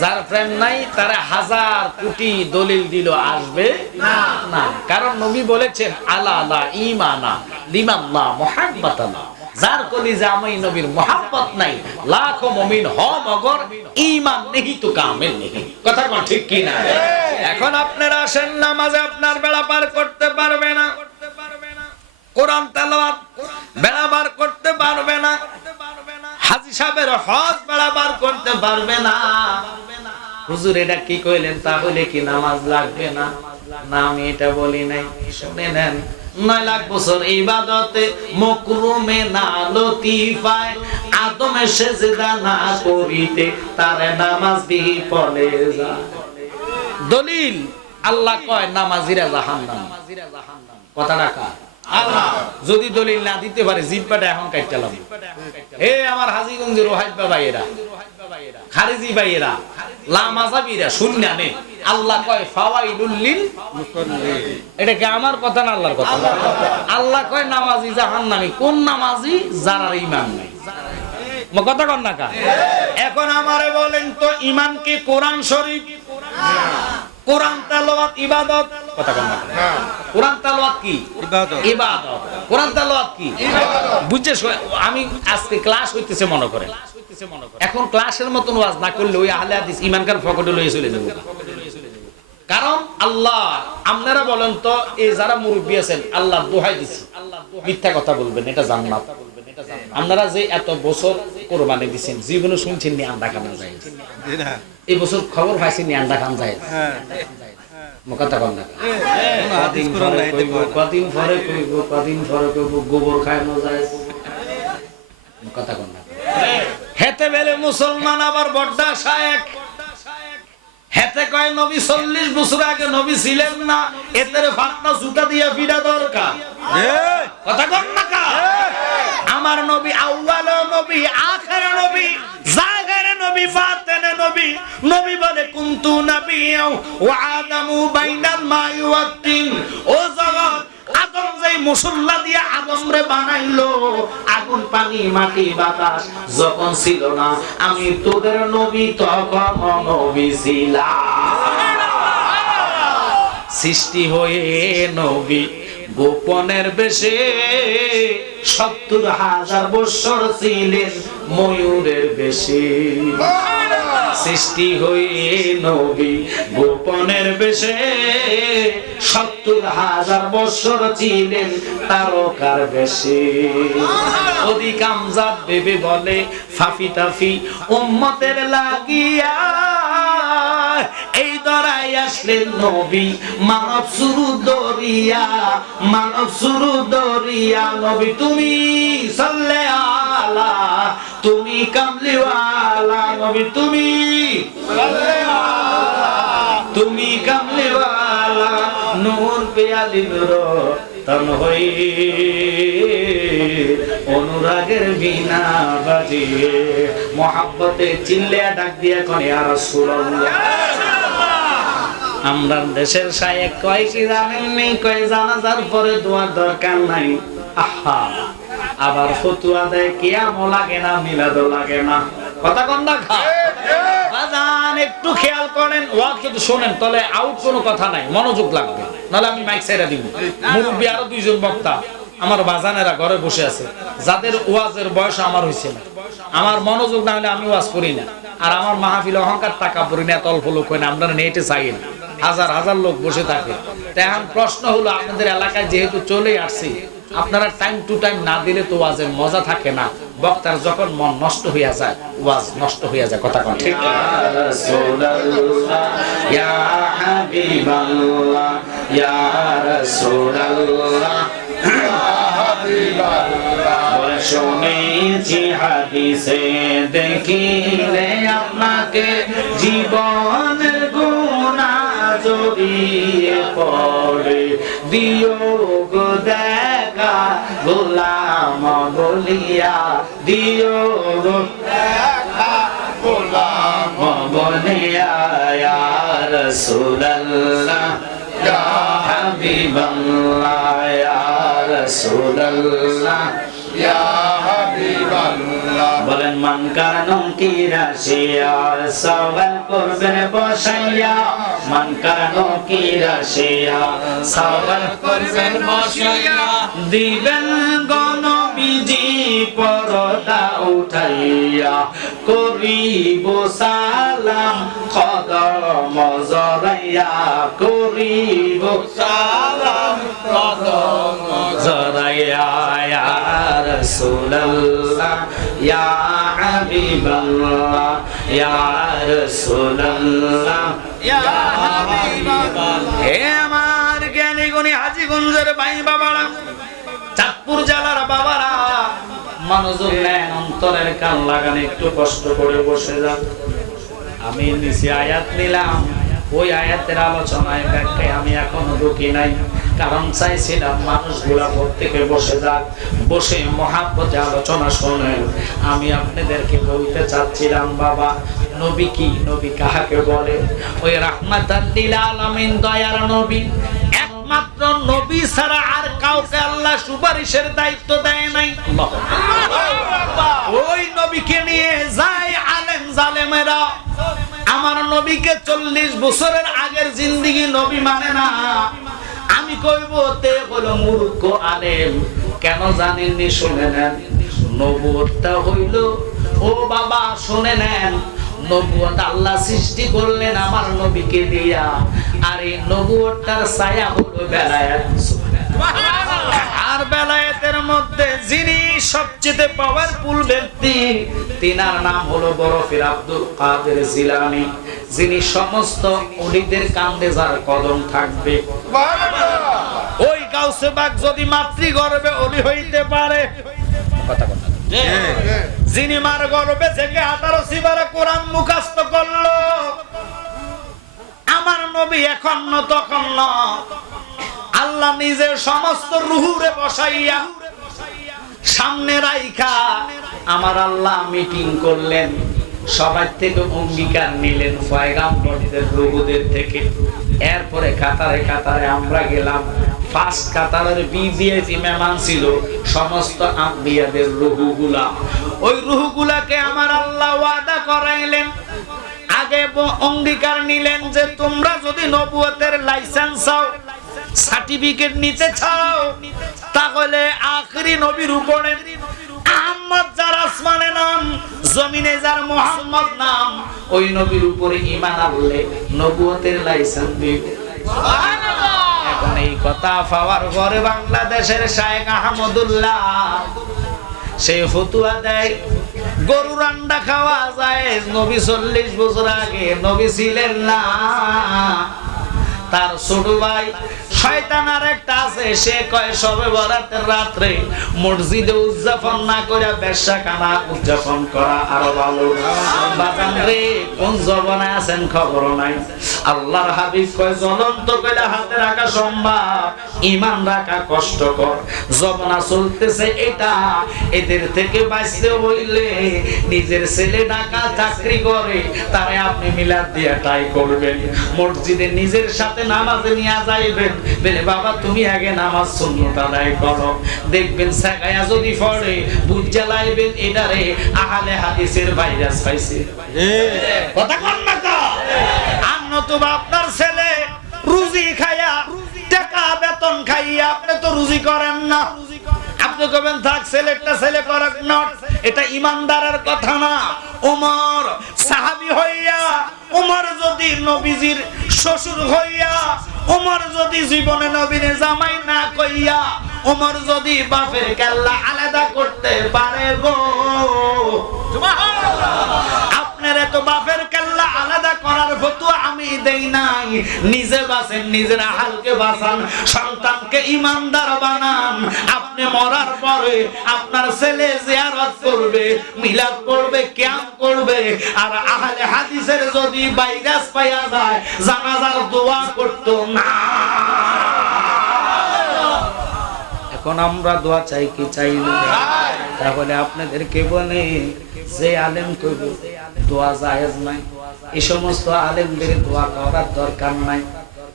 যার প্রেম নাই তারা হাজার কোটি দলিল দিল আসবে না না কারণ নবী বলেছেন আলা আলা ঈমানা লিমাল্লাহ মুহাব্বাতানা যার কলিজা আমি নবীর মহব্বত নাই লাখো মুমিন হ মগর ঈমান নেহি তো কামেল নেহি কথা কোন ঠিক কি না এখন আপনারা আসেন নামাজে আপনার বেলা পার করতে পারবে না কোরআন তেলাওয়াত বেলা পার করতে পারবে না হাজী সাহেবের হজ বেলা পার করতে পারবে না হুজুর এটা কি কইলেন তাহলে কি নামাজ লাগবে না না আমি এটা বলি নাই শুনে নেন 9 লাখ বছর ইবাদতে মকরুমে না লতিফায় আদমে সেজদা না করিতে তার নামাজ বিফলে যায় দলিল আল্লাহ কয় নামাজিরা জাহান্নাম কথাটা কার আল্লাহ যদি দলিল না দিতে পারে জিব্বাটা এখন কাটলাম হে আমার হাজীগঞ্জের ওহাইব ভাইয়েরা খারিজি ভাইয়েরা লামাযাবিরা শুননা নে আল্লাহ কয় ফাওয়াইলুল লিল মুসাল্লিন এটা কি আমার কথা না আল্লাহর কথা আল্লাহ কয় নামাজি জাহান্নামী কোন নামাজি যার ঈমান নাই কথা কোন না কা এখন আমারে বলেন তো ঈমান কি কোরআন শরীফ কোরআন তেলাওয়াত ইবাদত কথা কোন না কোরআন তেলাওয়াত কি ইবাদত ইবাদত কোরআন তেলাওয়াত কি ইবাদত বুঝছেন আমি আজকে ক্লাস হইতেছে মনে করে এখন ক্লাসের মতন ওয়াজ না করলে ওই আহলে হাদিস ঈমান কার ফকটে লয়ে চলে যাব কারণ আল্লাহ আপনারা বলেন তো এই যারা মুরব্বি আছেন আল্লাহ দোহাই দিছি মিথ্যা কথা বলবেন এটা জান্নাত আপনারা যে এত বছর কুরবানি দিবেন জীবনে শুনছেন নি আন্ডা খানা যায় এই বছর খবর পাইছেন নি আন্ডা খান যায় কথা কোন না কদিন পরে কইব গোবর খায় না যায় কথা কোন না হেতে বেলে মুসলমান আবার বড়দা শায়েক হেতে কয় নবী 40 বছর আগে নবী ছিলেন না এতেরে ফাটনা জুতা দিয়া ফিরা দরকার কথা কোন না কা আমার নবী আউয়াল নবী আখির নবী জাহির নবী ফাতেন নবী নবী বলে কুনতু নাবিয়্যা ওয়া আদামু বাইনাল মাই ওয়াত তিন ও জগৎ আদম যেই মুসল্লা দিয়া আদম রে বানাইলো আগুন পানি মাটি বাতাস যখন ছিল না আমি তোদের নবী তখন নবী ছিলাম সৃষ্টি হয়ে নবী গোপনের বেশে ৭০,০০০ বছর ছিলেন ময়ূরের বেশে সৃষ্টি হয়ে নবী গোপনের বেশে ৭০,০০০ বছর ছিলেন তারকার বেশে অধিক আমজাদ বেবে বলে ফাফি তাফি উম্মতের লাগিয়া এই দরাই আসলেন নবী মানব সুরু দরিয়া নবী তুমি সাল্লে আলা তুমি কামলিওয়ালা নবী তুমি সাল্লে আলা তুমি কামলিওয়ালা নূর পেয়ালি নূর তন হই অনুরাগের বিনা বাজিয়ে মোহাব্বতে চিল্লে ডাক দিয়া কয় ইয়া রাসূলুল্লাহ আমরা দেশের শায়েক কয় কি জানেন নি কয় জানাজার পরে দোয়ার দরকার নাই আহা আবার ফতোয়া দেয় কিয়াম লাগে না মিলাদ লাগে না কথা কোন না খা বাজান একটু খেয়াল করেন ওয়াজ যদি শুনেন তাহলে আউট কোনো কথা নাই মনোযোগ লাগবে নালে আমি মাইক ছেড়ে দিব মুরব্বি আরো দুইজন বক্তা আমার বাজানেরা ঘরে বসে আছে যাদের ওয়াজের বয়স আমার হইছে না আমার মনোযোগ না হলে আমি ওয়াজ করি না আর আমার মাহফিল অহংকার টাকা পড়ি না তল্প লোক হয় না আপনারা নেটে চাইেন হাজার হাজার লোক বসে থাকে এখন প্রশ্ন হলো আপনাদের এলাকায় যেহেতু চলে আসছে আপনারা টাইম টু টাইম না দিলে তো ওয়াজের মজা থাকে না বক্তার যখন মন নষ্ট হইয়া যায় ওয়াজ নষ্ট হইয়া যায় কথা কোন ঠিক ইয়া রাসূলুল্লাহ ইয়া হাবিবাল্লাহ ইয়া রাসূলুল্লাহ ইয়া হাবিবাল্লাহ বলে শুনেছি হাদিসে দেখিলে আপনাকে জীবনের গুনাহ জড়িয়ে পড়ে দিও গো দেখা গোলাম বলিয়া দিও গো দেখা গোলাম বলিয়া ইয়া রাসূলুল্লাহ ইয়া হাবিবাল্লাহ ইয়া রাসূলুল্লাহ ইয়া হাবিবাল্লাহ বলেন মান কানা কিরাশিয়া সওয়াল করবেন বসাইয়া মান কানা কিরাশিয়া সওয়াল করবেন বসাইয়া দিবেন গণবিজি পরদা উঠাইয়া করিব সালাম কদম জড়াইয়া করিব সালাম কদম জড়াইয়া ইয়া রাসূলুল্লাহ ইয়া হাবিবাল্লাহ ইয়া রাসূলুল্লাহ ইয়া হাবিবাল্লাহ হে আমার জ্ঞানী গুণী হাজীগঞ্জের ভাই বাবারা চাঁদপুর জেলার বাবারা মনোযোগ নেন অন্তরের কান লাগান একটু কষ্ট করে বসে যান আমি নিচে আয়াত নিলাম ওই আয়াতের আলোচনায় ব্যাখ্যায় আমি এখনো ঢুকি নাই কারণ চাইছিলাম মানুষগুলা প্রত্যেকে বসে যাক বসে মহাব্বতে আলোচনা শোনেন আমি আপনাদেরকে বলতে চাচ্ছিলাম বাবা নবী কি নবী কাহাকে বলে ওই রাহমাতাল লিল আলামিন দয়ার নবী একমাত্র নবী ছাড়া আর কাউকে আল্লাহ সুপারিশের দায়িত্ব দেয় নাই ওই নবীকে নিয়ে যায় আলেম জালেমেরা আমার নবীকে 40 বছরের আগের জিন্দেগি নবী মানে না আমি কইব তে হলো মূর্খ আলেম কেন জানেননি শুনে নেন নবুয়তটা হইল ও বাবা শুনে নেন নবুয়ত আল্লাহ সৃষ্টি করলেন আমার নবীকে দিয়া আর এই নবুয়তটার ছায়া হলো বেলায়েত আর বেলায়েতের মধ্যে যিনি সবচেয়ে পাওয়ারফুল ব্যক্তি তিনার নাম হলো বরফির আব্দুল কাদের জিলানী যিনি সমস্ত ওলিদের কাঁধে যার কদম থাকবে ওই গাউসে বাগ যদি মাতৃগর্ভে ওলি হইতে পারে কথা কথা যিনি মার গর্ভে থেকে 18 সিবারা কোরআন মুখস্থ করলো আমার নবী এখন না তখন না আল্লাহ নিজের সমস্ত রূহুরে বসাইয়া সামনে রাইখা আমার আল্লাহ মিটিং করলেন সবার থেকে অঙ্গীকার নিলেন পয়গাম্বরদের রূহুদের থেকে এরপরে কাতারে কাতারে আমরা গেলাম ফার্স্ট কাতারের বিবিএসি মেহমান ছিল সমস্ত আম্বিয়াদের রূহুগুলা ওই রূহুগুলাকে আমার আল্লাহ ওয়াদা করাইলেন আগে অঙ্গীকার নিলেন যে তোমরা যদি নবুয়তের লাইসেন্স চাও সার্টিফিকেট নিতে চাও তাহলে আখেরি নবীর উপরে আহমদ যার আসমানে নাম জমিনে যার মুহাম্মদ নাম ওই নবীর উপরে ঈমান আনলে নবুয়তের লাইসেন্স দিবে সুবহানাল্লাহ এখন এই কথা পাওয়ার পরে বাংলাদেশের শায়েখ আহমদুল্লাহ সেই ফতোয়া দেয় গরু রান্না খাওয়া যায় নবী 40 বছর আগে নবী ছিলেন না তার ছোট ভাই শয়তান আরেকটা আছে সে কয় শবে বরাতের রাতে মসজিদে উদযাপন না করে বেশ্যাখানা উদযাপন করা আরো ভালো বাজান রে কোন জবানে আছেন খবর নাই আল্লাহর হাবিব কয় জ্বলন্ত কইলা হাতে রাখা সম্ভব ঈমান রাখা কষ্টকর জবানা চলতেছে এটা এদের থেকে বাঁচতে হইলে নিজের ছেলে ঢাকা চাকরি করে তারে আপনি মিলাদ দিয়া ট্রাই করবেন মসজিদে নিজের সাথে নামাজে নিয়ে যাইবেন বলে বাবা তুমি আগে নামাজ সুন্নত আদায় করো দেখবেন সাকায়া যদি পড়ে বুঝা লাইবেন এটারে আহলে হাদিসের ভাইরাস পাইছে কথা কোন না কা আর নতুবা আপনার ছেলে রুজি খায়া টাকা বেতন খাইয়া আপনি তো রুজি করেন না আপনি কবেন থাক ছেলেটা ছেলে করক না এটা ইমানদারের কথা না ওমর সাহাবী হইয়া ওমর যদি নবীজির শ্বশুর হইয়া ওমর যদি জীবনে নবীর জামাই না কইয়া ওমর যদি বাপের কেল্লা আলাদা করতে পারে গো সুবহানাল্লাহ আপনারা তো বাপের কেল্লা আলাদা করার ফতোয়া আমি দেই নাই নিজে বাঁচেন নিজের আহালকে বাঁচান সন্তান আমাকে ইমানদার বানান। আপনি মরার পরে আপনার ছেলে জিয়ারত করবে, মিলাদ করবে, কিয়াম করবে, আর আহলে হাদিসের যদি ভাইরাস পাইয়া যায় জানাজার দোয়া করতো না। এখন আমরা দোয়া চাই কি চাই না? তাহলে আপনাদেরকে বলে যে আলেম করবে দোয়া জায়েজ নাই, এই সমস্ত আলেমদের দোয়া করার দরকার নাই।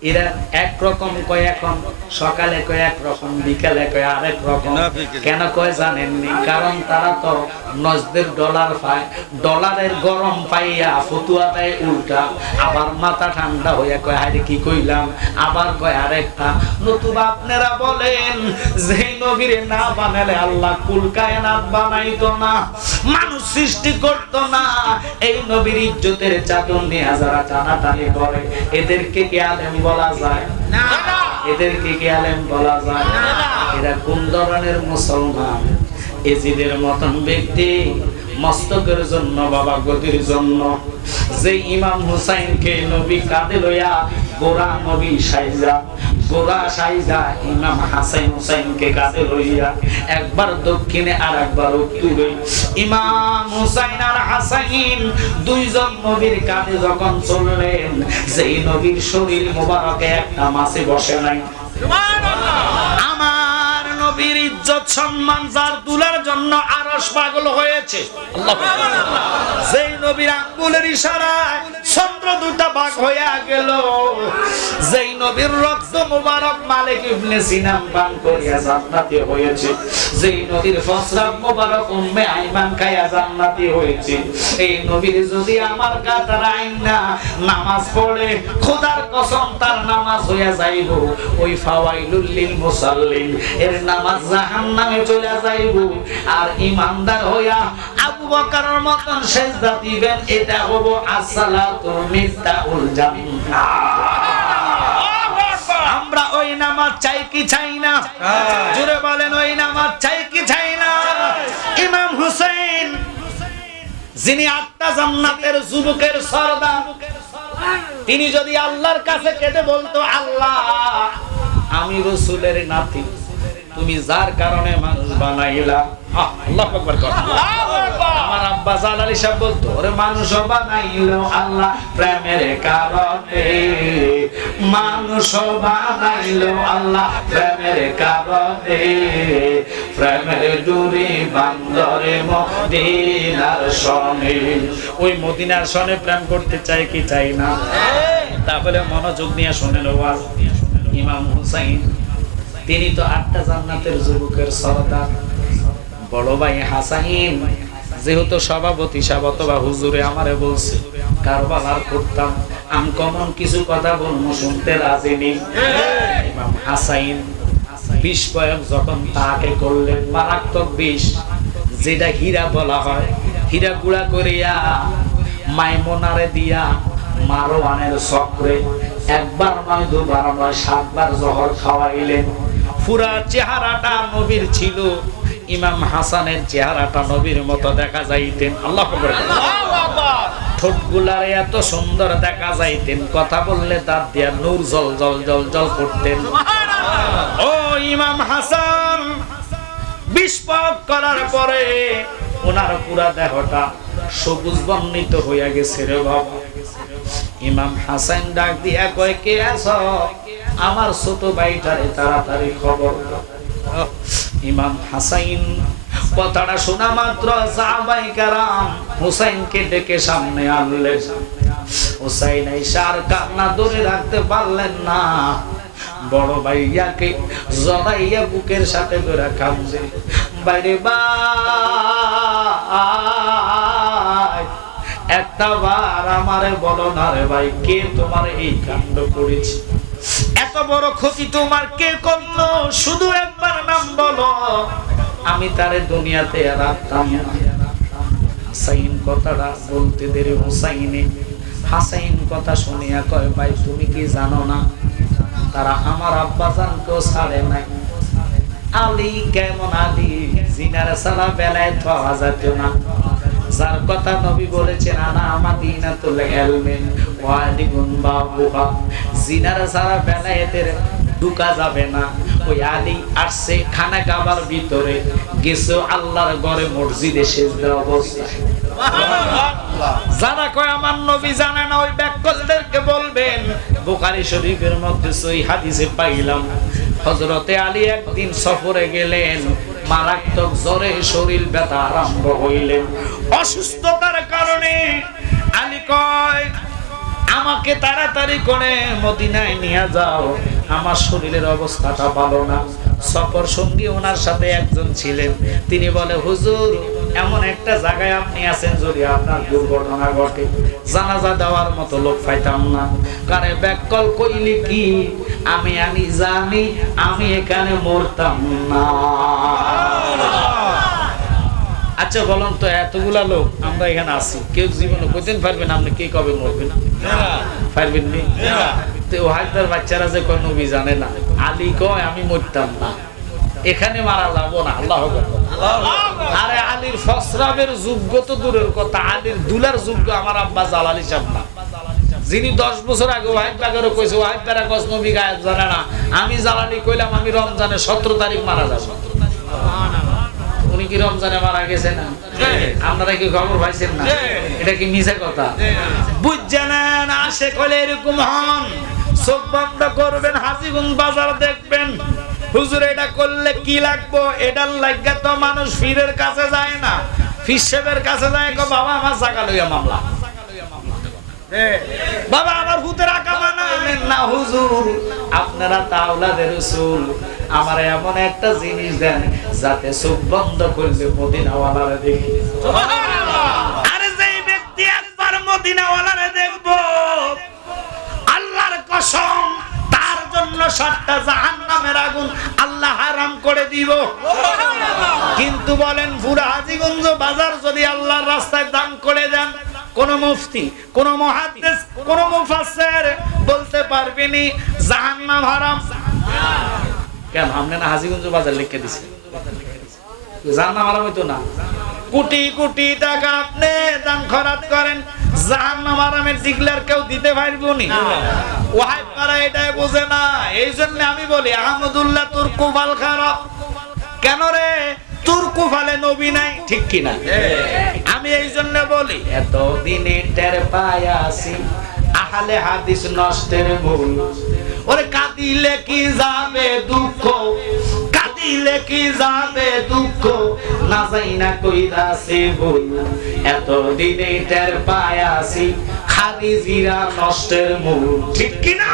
এরা একরকম কয়, এখন সকালে কয় একরকম, বিকালে কয় আরেক রকম। কেন কয় জানেননি? কারণ তারা তো নজদের ডলার পায়, ডলারের গরম পাইয়া ফতুয়া দেয় উল্টা, আবার মাথা ঠান্ডা হইয়া কয় হায় কি কইলাম, আবার কয় আরেকটা। নতুবা আপনারা বলেন যে নবীরে না বানালে আল্লাহ কুল কায়নাত বানাইতো না, মানুষ সৃষ্টি করতো না। এই নবীর ইজ্জতের চাদর নিয়ে যারা টানাটানি করে এদেরকে কি আলেম বলা যায় না? এদেরকে কি আলেম বলা যায় না? এরা কোন ধরনের মুসলমান? এজিদের মতন ব্যক্তি মস্তকের জন্য, বাবা গদির জন্য, যে ইমাম হুসাইনকে নবী কাঁধে লইয়া গোরা নবী সাইজা, গোরা সাইজা ইমাম হাসান হুসাইনকে কাঁধে লইয়া একবার দক্ষিণে আর একবার উত্তরে ইমাম হুসাইন আর হাসান দুইজন নবীর কাঁধে যখন চললেন, যেই নবীর শরীর মোবারকে একটা মাছে বসে নাই। আমার নবীর ইজ্জত সম্মান যার তুলার জন্য আরশ পাগল হয়েছে। যেই নবীর আঙ্গুলের ইশারায় চন্দ্র দুটা ভাগ হয়ে গেল, যেই নবীর রক্ত মোবারক মালিক ইবনে সিনান পান করিয়া জান্নাতি হয়েছে, যেই নবীর ফসরাত মোবারক উম্মে আইমান খায়া জান্নাতি হয়েছে, এই নবীর যদি আমার কাতার আইনা নামাজ পড়ে খোদার কসম তার নামাজ হইয়া যাইব ওই ফাওয়াইলুল লিল মুসাল্লিন, এর নামাজ জাহান্নামে চলে যাইব। আর ইমানদার হইয়া আবু বকরের মতন সেজদা দিবেন, এটা হবো আসসালাতু মিফতাহুল জান্নাহ। আমরা ওই নামাজ চাই কি চাই না? জোরে বলেন, ওই নামাজ চাই কি চাই না? ইমাম হুসাইন যিনি আটটা জান্নাতের যুবকের সরদার, তিনি যদি আল্লাহর কাছে কেঁদে বলতো, আল্লাহ আমি রাসূলের নাতি, তুমি যার কারণে মানুষ বানাইলা, আল্লাহু আকবার কর। আমার আব্বা জালালি সাহেব বলতো, ওরে মানুষ বানাইলো আল্লাহ প্রেমের কারণে, মানুষ বানাইলো আল্লাহ প্রেমের কারণে, প্রেমের ডুরি বান্দরে মদিনার সনে। ওই মদিনার সনে প্রেম করতে চাই কি চাই না? তাহলে মনোযোগ নিয়ে শুনেন ওয়াজ। ইমাম হুসাইন তিনি তো আটটা জান্নাতের যুবকের সরদার। বড় ভাই হাসাইন যেহেতু সভাপতি সাহেব অথবা হুজুরে আমারে বলছে কারবালার করতাম, আমি কমন কিছু কথা বলবো, শুনতে রাজি নেই। ইমাম হাসাইন বিষ প্রয়োগ যখন তাকে করলেন, মারাত্মক বিষ, যেটা হীরা বলা হয়, হীরা গুঁড়া করিয়া মাইমুনারে দিয়া মারওয়ানের চক্রে একবার নয়, দুবার নয়, 7 বার জহর খাওয়াইলেন। পুরা চেহারাটা নবীর ছিল, ইমাম হাসানের চেহারাটা নবীর মতো দেখা যাইতেন। আল্লাহু আকবার। ঠোঁটগুলার এত সুন্দর দেখা যাইতেন, কথা বললে দাঁত দিয়া নূর জল জল জল জল করতেন। ও ইমাম হাসান বিষ প্রয়োগ করার পরে ওনার পুরা দেহটা সবুজ বর্ণিত হইয়া গেছে রে বাবা। ইমাম হাসান ডাক দিয়া কয়, কে আছো? আমার ছোট ভাইটারে তাড়াতাড়ি খবর দাও। ইমাম হাসাইন কথাটা শোনা মাত্র সাহাবায়ে কেরাম হুসাইনকে ডেকে সামনে আনলেন। হুসাইন আইসার কান্না ধরে রাখতে পারলেন না, বড় ভাইয়াকে জড়াইয়া বুকের সাথে ধরে কাঁদছে, বাইরে ভাই একটা বার আমারে বলো না রে ভাই, কে তোমার এই কাণ্ড করেছে? এত বড় ক্ষতি তোমার কে করলো? শুধু একবার নাম বলো, আমি তারে দুনিয়াতে রাখতাম না। হাসাইন কথাটা বলতে দেরি হুসাইনে হাসাইন কথা শুনিয়া কয়, ভাই তুমি কি জানো না তারা আমার আব্বাজানকেও ছাড়ে নাই। আলী কেমন আলী, জিনার সালা বেলায় পাওয়া যেত না, যার কথা নবী বলেছেন আনা মাদিনাতুল ইলমি ওয়া আলিগুন বাবুহা, জিনার সারা বেলায়েতের ঢুকা যাবে না, ওই আলী আসছে খানা কাবার ভিতরে গেছে আল্লাহর ঘরে মসজিদে সেজদা অবস্থায়। যারা কয় আমার নবী জানে না ওই ব্যাককলদেরকে বলবেন বুখারী শরীফের মধ্যে সহিহ হাদিসে পাইলাম হযরতে আলী একদিন সফরে গেলেন, মারাত্মক জ্বরে শরীর ব্যথা আরম্ভ হইলেন। অসুস্থতার কারণে আলী কয় আমাকে তাড়াতাড়ি করে মদিনায় নিয়ে যাও, আমার শরীরের অবস্থাটা ভালো না। সফর সঙ্গী ওনার সাথে একজন ছিলেন, তিনি বলে হুজুর এমন একটা জায়গায় আপনি আছেন যদি আপনার দুর্ঘটনা ঘটে জানাজা দেওয়ার মতো লোক পাইতাম না। কারে ব্যাককল কইলি কি আমি জানি আমি এখানে মরতাম না। আচ্ছা বলুন তো এতগুলা লোক আমরা এখানে আছি, কেউ জীবনে কইতেন পারবেন আপনি কে কবে মরবেন? পারবেন নি? তো ওয়াহিদার বাচ্চারা যে কোন নবী জানে না, আলী কয় আমি মরতাম না, এখানে মারা যাবো না। আল্লাহু আকবার। আরে আলীর ফসরাবের যোগ্য তো দূরের কথা, আলীর দুলার যোগ্য আমার আব্বা জালালি সাহেব না, যিনি 10 বছর আগে ওয়াহিদ বাগেরও কইছে ওয়াহিদ তারা কস নবী গায়েব জানে না, আমি জালালি কইলাম আমি রমজানের 17 তারিখ মারা যাব। উনি কি রমজানে মারা গেছে না? আপনারা কি খবর পাইছেন না? এটা কি মিছা কথা? বুঝছেন না? আসে কইলে এরকম হন, চোখ বন্ধ করবেন, হাজীগঞ্জ বাজার দেখবেন, হুজুর এটা করলে কি লাগবো, এটার লাগা তো মানুষ পীরের কাছে যায় না, পীর সাহেবের কাছে যায় কো বাবা আমার জায়গা লইয়া মামলা, বাবা আমার ভূতের আকা বানাইলেন না। হুজুর আপনারা তাওলাদের রাসূল আমার এমন একটা জিনিস দেন যাতে চোখ বন্ধ করলে মদিনাওয়ালারে দেখি। সুবহানাল্লাহ। আরে যেই ব্যক্তি একবার মদিনাওয়ালারে দেখবো আল্লাহর কসম তার জন্য 7টা জাহান্নামের আগুন আল্লাহ হারাম করে দিব। সুবহানাল্লাহ। কিন্তু বলেন পুরা হাজীগঞ্জ বাজার যদি আল্লাহর রাস্তায় দান করে দেন, কোন মুফতি, কোন মুহাদ্দিস, কোন মুফাসসির বলতে পারবেনি জাহান্নাম হারাম? কেন আপনি না হাজীগঞ্জ বাজার লিখে দিছেন জাহান্নাম হারাম হইতো না? কোটি কোটি টাকা আপনি দান খরচ করেন, জাহান্নাম হারামের ডিক্লেয়ার কেউ দিতে পারবো নি? ওয়াহাই পারা এটাই বোঝে না। এইজন্য আমি বলি আহমদুল্লাহ তোর কুফাল খারাপ কেন রে? তোর কুফালে নবী নাই, ঠিক কি না? আমি এই জন্য বলি এত দিনে টের পায়াছি আহলে হাদিস নষ্টের মূল। ওরে কাঁদিলে কি যাবে দুঃখ, কাঁদিলে কি যাবে দুঃখ, না যাই না কইরাছে ভুল। এত দিনে টের পায়াছি খারিজিরা নষ্টের মূল, ঠিক কি না?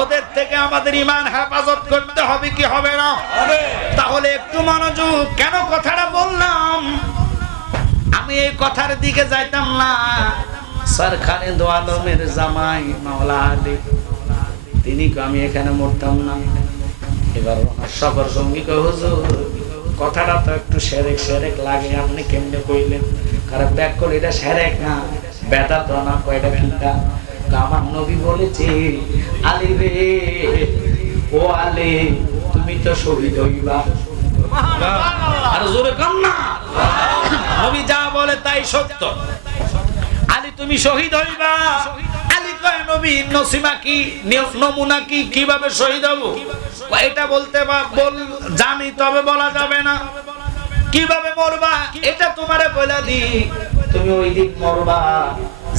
ওদের থেকে আমাদের ঈমান হেফাজত করতে হবে কি হবে না? হবে। তাহলে একটু মনোযোগ। কেন কথাটা বললাম? আমি এই কথার দিকে যাইতাম না। সরকারে দো আলমের জামাই মাওলা আলী তিনি আমি এখানে মরতাম না। এবার সফর সঙ্গী কয় হুজুর কথাটা তো একটু সেরেক সেরেক লাগে, আপনি কেমনে কইলেন? কারণ ব্যাক করে এটা সেরেক না, বেটা তো না, কয়টা কিতা আমার নবী বলেছে আলী রে ও আলী তুমি তো শহীদ হইবা। আর জোরে কান না, নবী যা বলে তাই সত্য। আলী তুমি শহীদ হইবা। আলী কয় নবী নসিমা কি, নমুনা কি, কিভাবে শহীদ হব এটা বলতে জানি, তবে বলা যাবে না। কিভাবে মরবা এটা তোমারে বলে দি। তুমি ওই দিন মরবা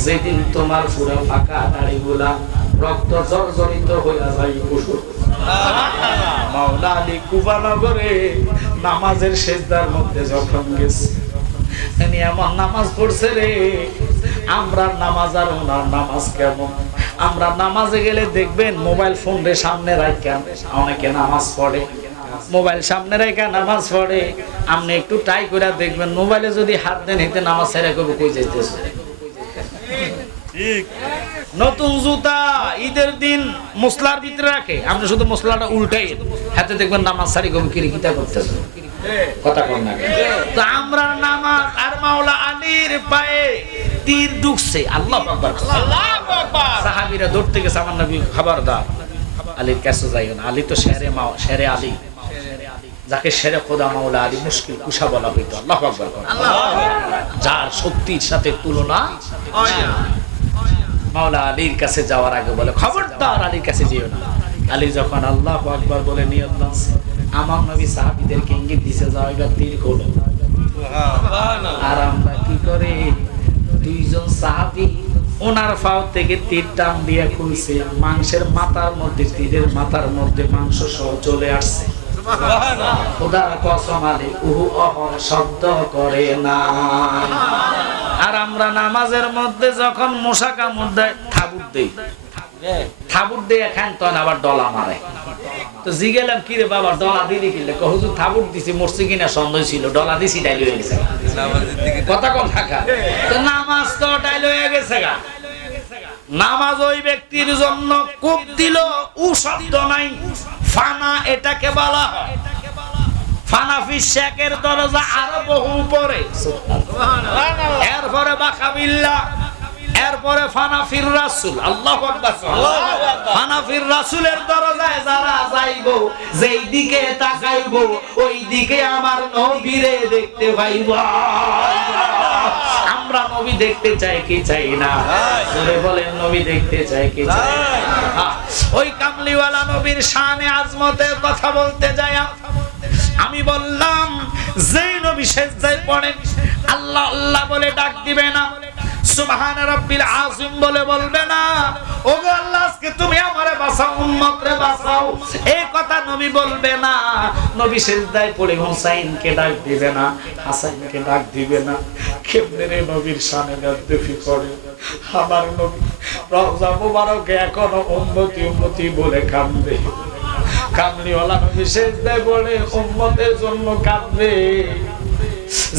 যেদিন তোমার পুরো ফাঁকা দাড়িগুলা রক্ত জর্জরিত হইয়া যায়। মাওলা আলী কুফা নগরে নামাজের সেজদার মধ্যে যখন গেছে এমন নামাজ পড়ছে রে, আমরা নামাজ আর ওনার নামাজ কেমন। আমরা নামাজে গেলে দেখবেন মোবাইল ফোন রে সামনে রাখা অনেকে নামাজ পড়ে, মোবাইল সামনে রেখে নামাজ পড়ে। আপনি একটু ট্রাই করে দেখবেন, মোবাইলে যদি হাত দেন হেতে নামাজ ছেড়ে কবে কই যাইতেছে। নতুন জুতা ঈদের দিন মসলার ভিতরে রাখে, আপনি শুধু মসলাটা উল্টাই হাতে দেখবেন নামাজ ছাড়ি কবে কিরে কিতা করতেছে। কথা কম না তো আমরা নামাজ আর মাওলা আলীর পায়ে তীর ঢুকছে। আল্লাহু আকবার, আল্লাহু আকবার। সাহাবীরা দৌড়তে গেছে, আমার নবী খবরদার আলীর কাছে যাইও না। আলী তো শেরে আলী, যাকে শেরে খোদা মাওলা আলী মুশকিল কুশা বলা হইতো। আল্লাহু আকবার, যার শক্তির সাথে তুলনা হয় না। মাওলা আলীর কাছে যাওয়ার আগে বলে খবরদার আলীর কাছে যেও না, আলী যখন আল্লাহু আকবার বলে নিয়ত বাঁধছে, আমার নবী সাহাবীদেরকে ইঙ্গিত দিছে যাও এবার তীর খোলো। আর আমরা কি করে, দুইজন সাহাবী ওনার ফাও থেকে তীর টান দিয়ে খুলছে, মাংসের মাথার মধ্যে, তীরের মাথার মধ্যে মাংস সহ চলে আসছে। খোদার কসম আলী উহু অহর শব্দ করে না। আর আমরা নামাজের মধ্যে যখন মশা কামড় দেয় থাবুর দেই, থাবুর দিয়ে এখান তখন আবার ডলা মারে। তো জিগেলাম কি রে বাবা ডলা দিলি কিনলে, হুজুর থাবুর দিছি মরছি কিনা সন্দেহ ছিল, ডলা দিছি ডাইল হয়ে গেছে। কথা কম থাকা তো নামাজ তো ডাইল হয়ে গেছে গা। নামাজ ওই ব্যক্তির জন্য কূপ দিল উ শব্দ নাই, ফানা এটাকে বলা হয়। ফানাফি শেখের দরজা আরো বহু উপরে, এরপরে বাকাবিল্লাহ, এরপরে ফানাফির রাসূল। আল্লাহু আকবার। ফানাফির রাসূলের দরজায় যারা যাইবো, যেই দিকে তাকাইবো ওই দিকে আমার নবীরে দেখতে পাইবো। আমরা নবী দেখতে চাই কি চাই না? জোরে বলেন নবী দেখতে চাই কি চাই না? ওই কামলিওয়ালা নবীর শানে আজমতের কথা বলতে যাই আমি বললাম, যে নবী সেজদায় পড়েন আল্লাহ আল্লাহ বলে ডাক দিবে না, সুবহান রাব্বিল আযীম বলে বলবে না, ওগো আল্লাহ আজকে তুমি আমারে বাঁচাও, উম্মতরে বাঁচাও, এই কথা নবী বলবে না। নবী সিজদায় পড়ে হুসাইনকে ডাক দিবে না, হাসানকে ডাক দিবে না। কেমনে রে নবীর শানে বেদবি করে? আমার নবী রওজা মুবারকে এখনো উম্মতি উম্মতি বলে কাঁদবে। কামলিওয়ালা নবী সিজদায় পড়ে উম্মতের জন্য কাঁদবে।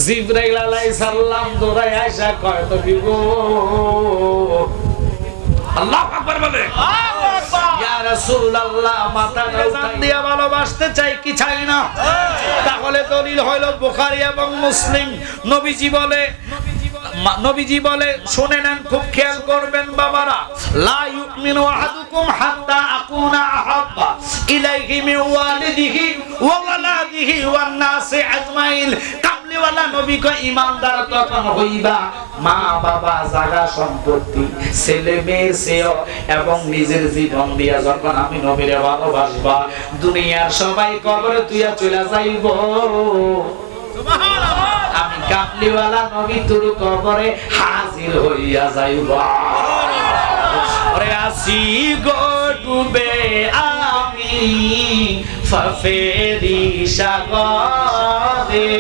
জিবরাইল আলাইহিস সালাম দৌড়ায় আয়েশা কয় তো কি গো, আল্লাহু আকবার বলে, আল্লাহু আকবার, ইয়া রাসূলুল্লাহ মাথাটা উঠান দিয়া ভালোবাসতে চাই কি চাই না? তাহলে দলিল হলো বুখারী এবং মুসলিম। নবীজি বলে শুনে নেন, খুব খেয়াল করবেন বাবারা, লা ইউমিনু আহাদুকুম হাত্তা আকুনা আহাব্বা ইলাইহি মিন ওয়ালিদিহি ওয়া ওয়ালাদিহি ওয়ান নাসি আজমাইন। কামলিওয়ালা নবী কয় ঈমানদার তখন হইবা মা বাবা জায়গা সম্পত্তি ছেলে মেয়ে সেও এবং নিজের জীবন দিয়া যখন আমি নবীরে ভালোবাসবা, দুনিয়ার সবাই কবরে তুইয়া চলে যাইব, আমি কামলিওয়ালা নবী তোর কবরে হাজির হইয়া যাইব। ওরে আসি গো ডুবে আমি ফাফেরি সাগরে,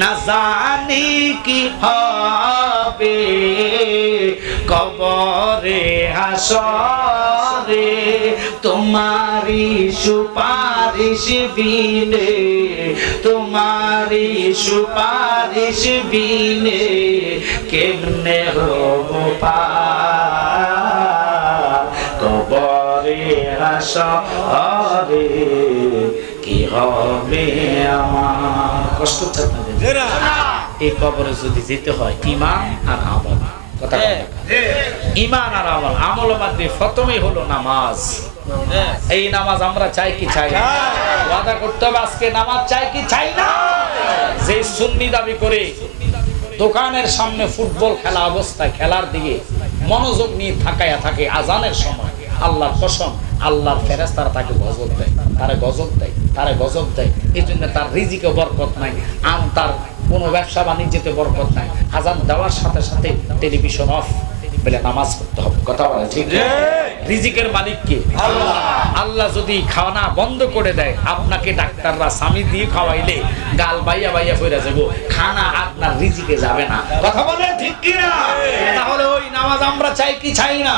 না জানি কি হবে কবরে হাসরে, তোমারি সুপারিশ বিনে, তোমারি সুপারিশ বিনে কেমনে হব পার কবরে হাসরে, কি হবে আমার? কষ্ট হচ্ছে আপনাদের? এই কবরে যদি যেতে হয় ঈমান আর আমল, কথা ঈমান আর আমল, আমল বাদে প্রথমেই হলো নামাজ। এই নামাজ আমরা চাই কি চাই না? ওয়াদা করতে হবে আজকে নামাজ চাই কি চাই না? যে সুন্নি দাবি করে দোকানের সামনে ফুটবল খেলা অবস্থায় খেলার দিকে মনোযোগ নিয়ে থাকায়া থাকে আজানের সময়, আল্লাহর কসম আল্লাহর ফেরেশতারা তাকে গজব দেয়, তারে গজব দেয়, তারে গজব দেয়। এই জন্য তার রিজিকে বরকত নাই, তার কোনো ব্যবসা বাণিজ্যতে বরকত নাই। আজান দেওয়ার সাথে সাথে টেলিভিশন অফ বলে নামাজ পড়তে হবে, কথা বলে ঠিক? রিজিকের মালিক কে? আল্লাহ। আল্লাহ যদি খাওয়া বন্ধ করে দেয়, আপনাকে ডাক্তাররা স্বামী দিয়ে খাওয়াইলে গাল বাইয়া বাইয়া ফিরে যাবো, খানা আপনার রিজিকে যাবে না, কথা বলে ঠিক কি না? তাহলে ওই নামাজ আমরা চাই কি চাই না?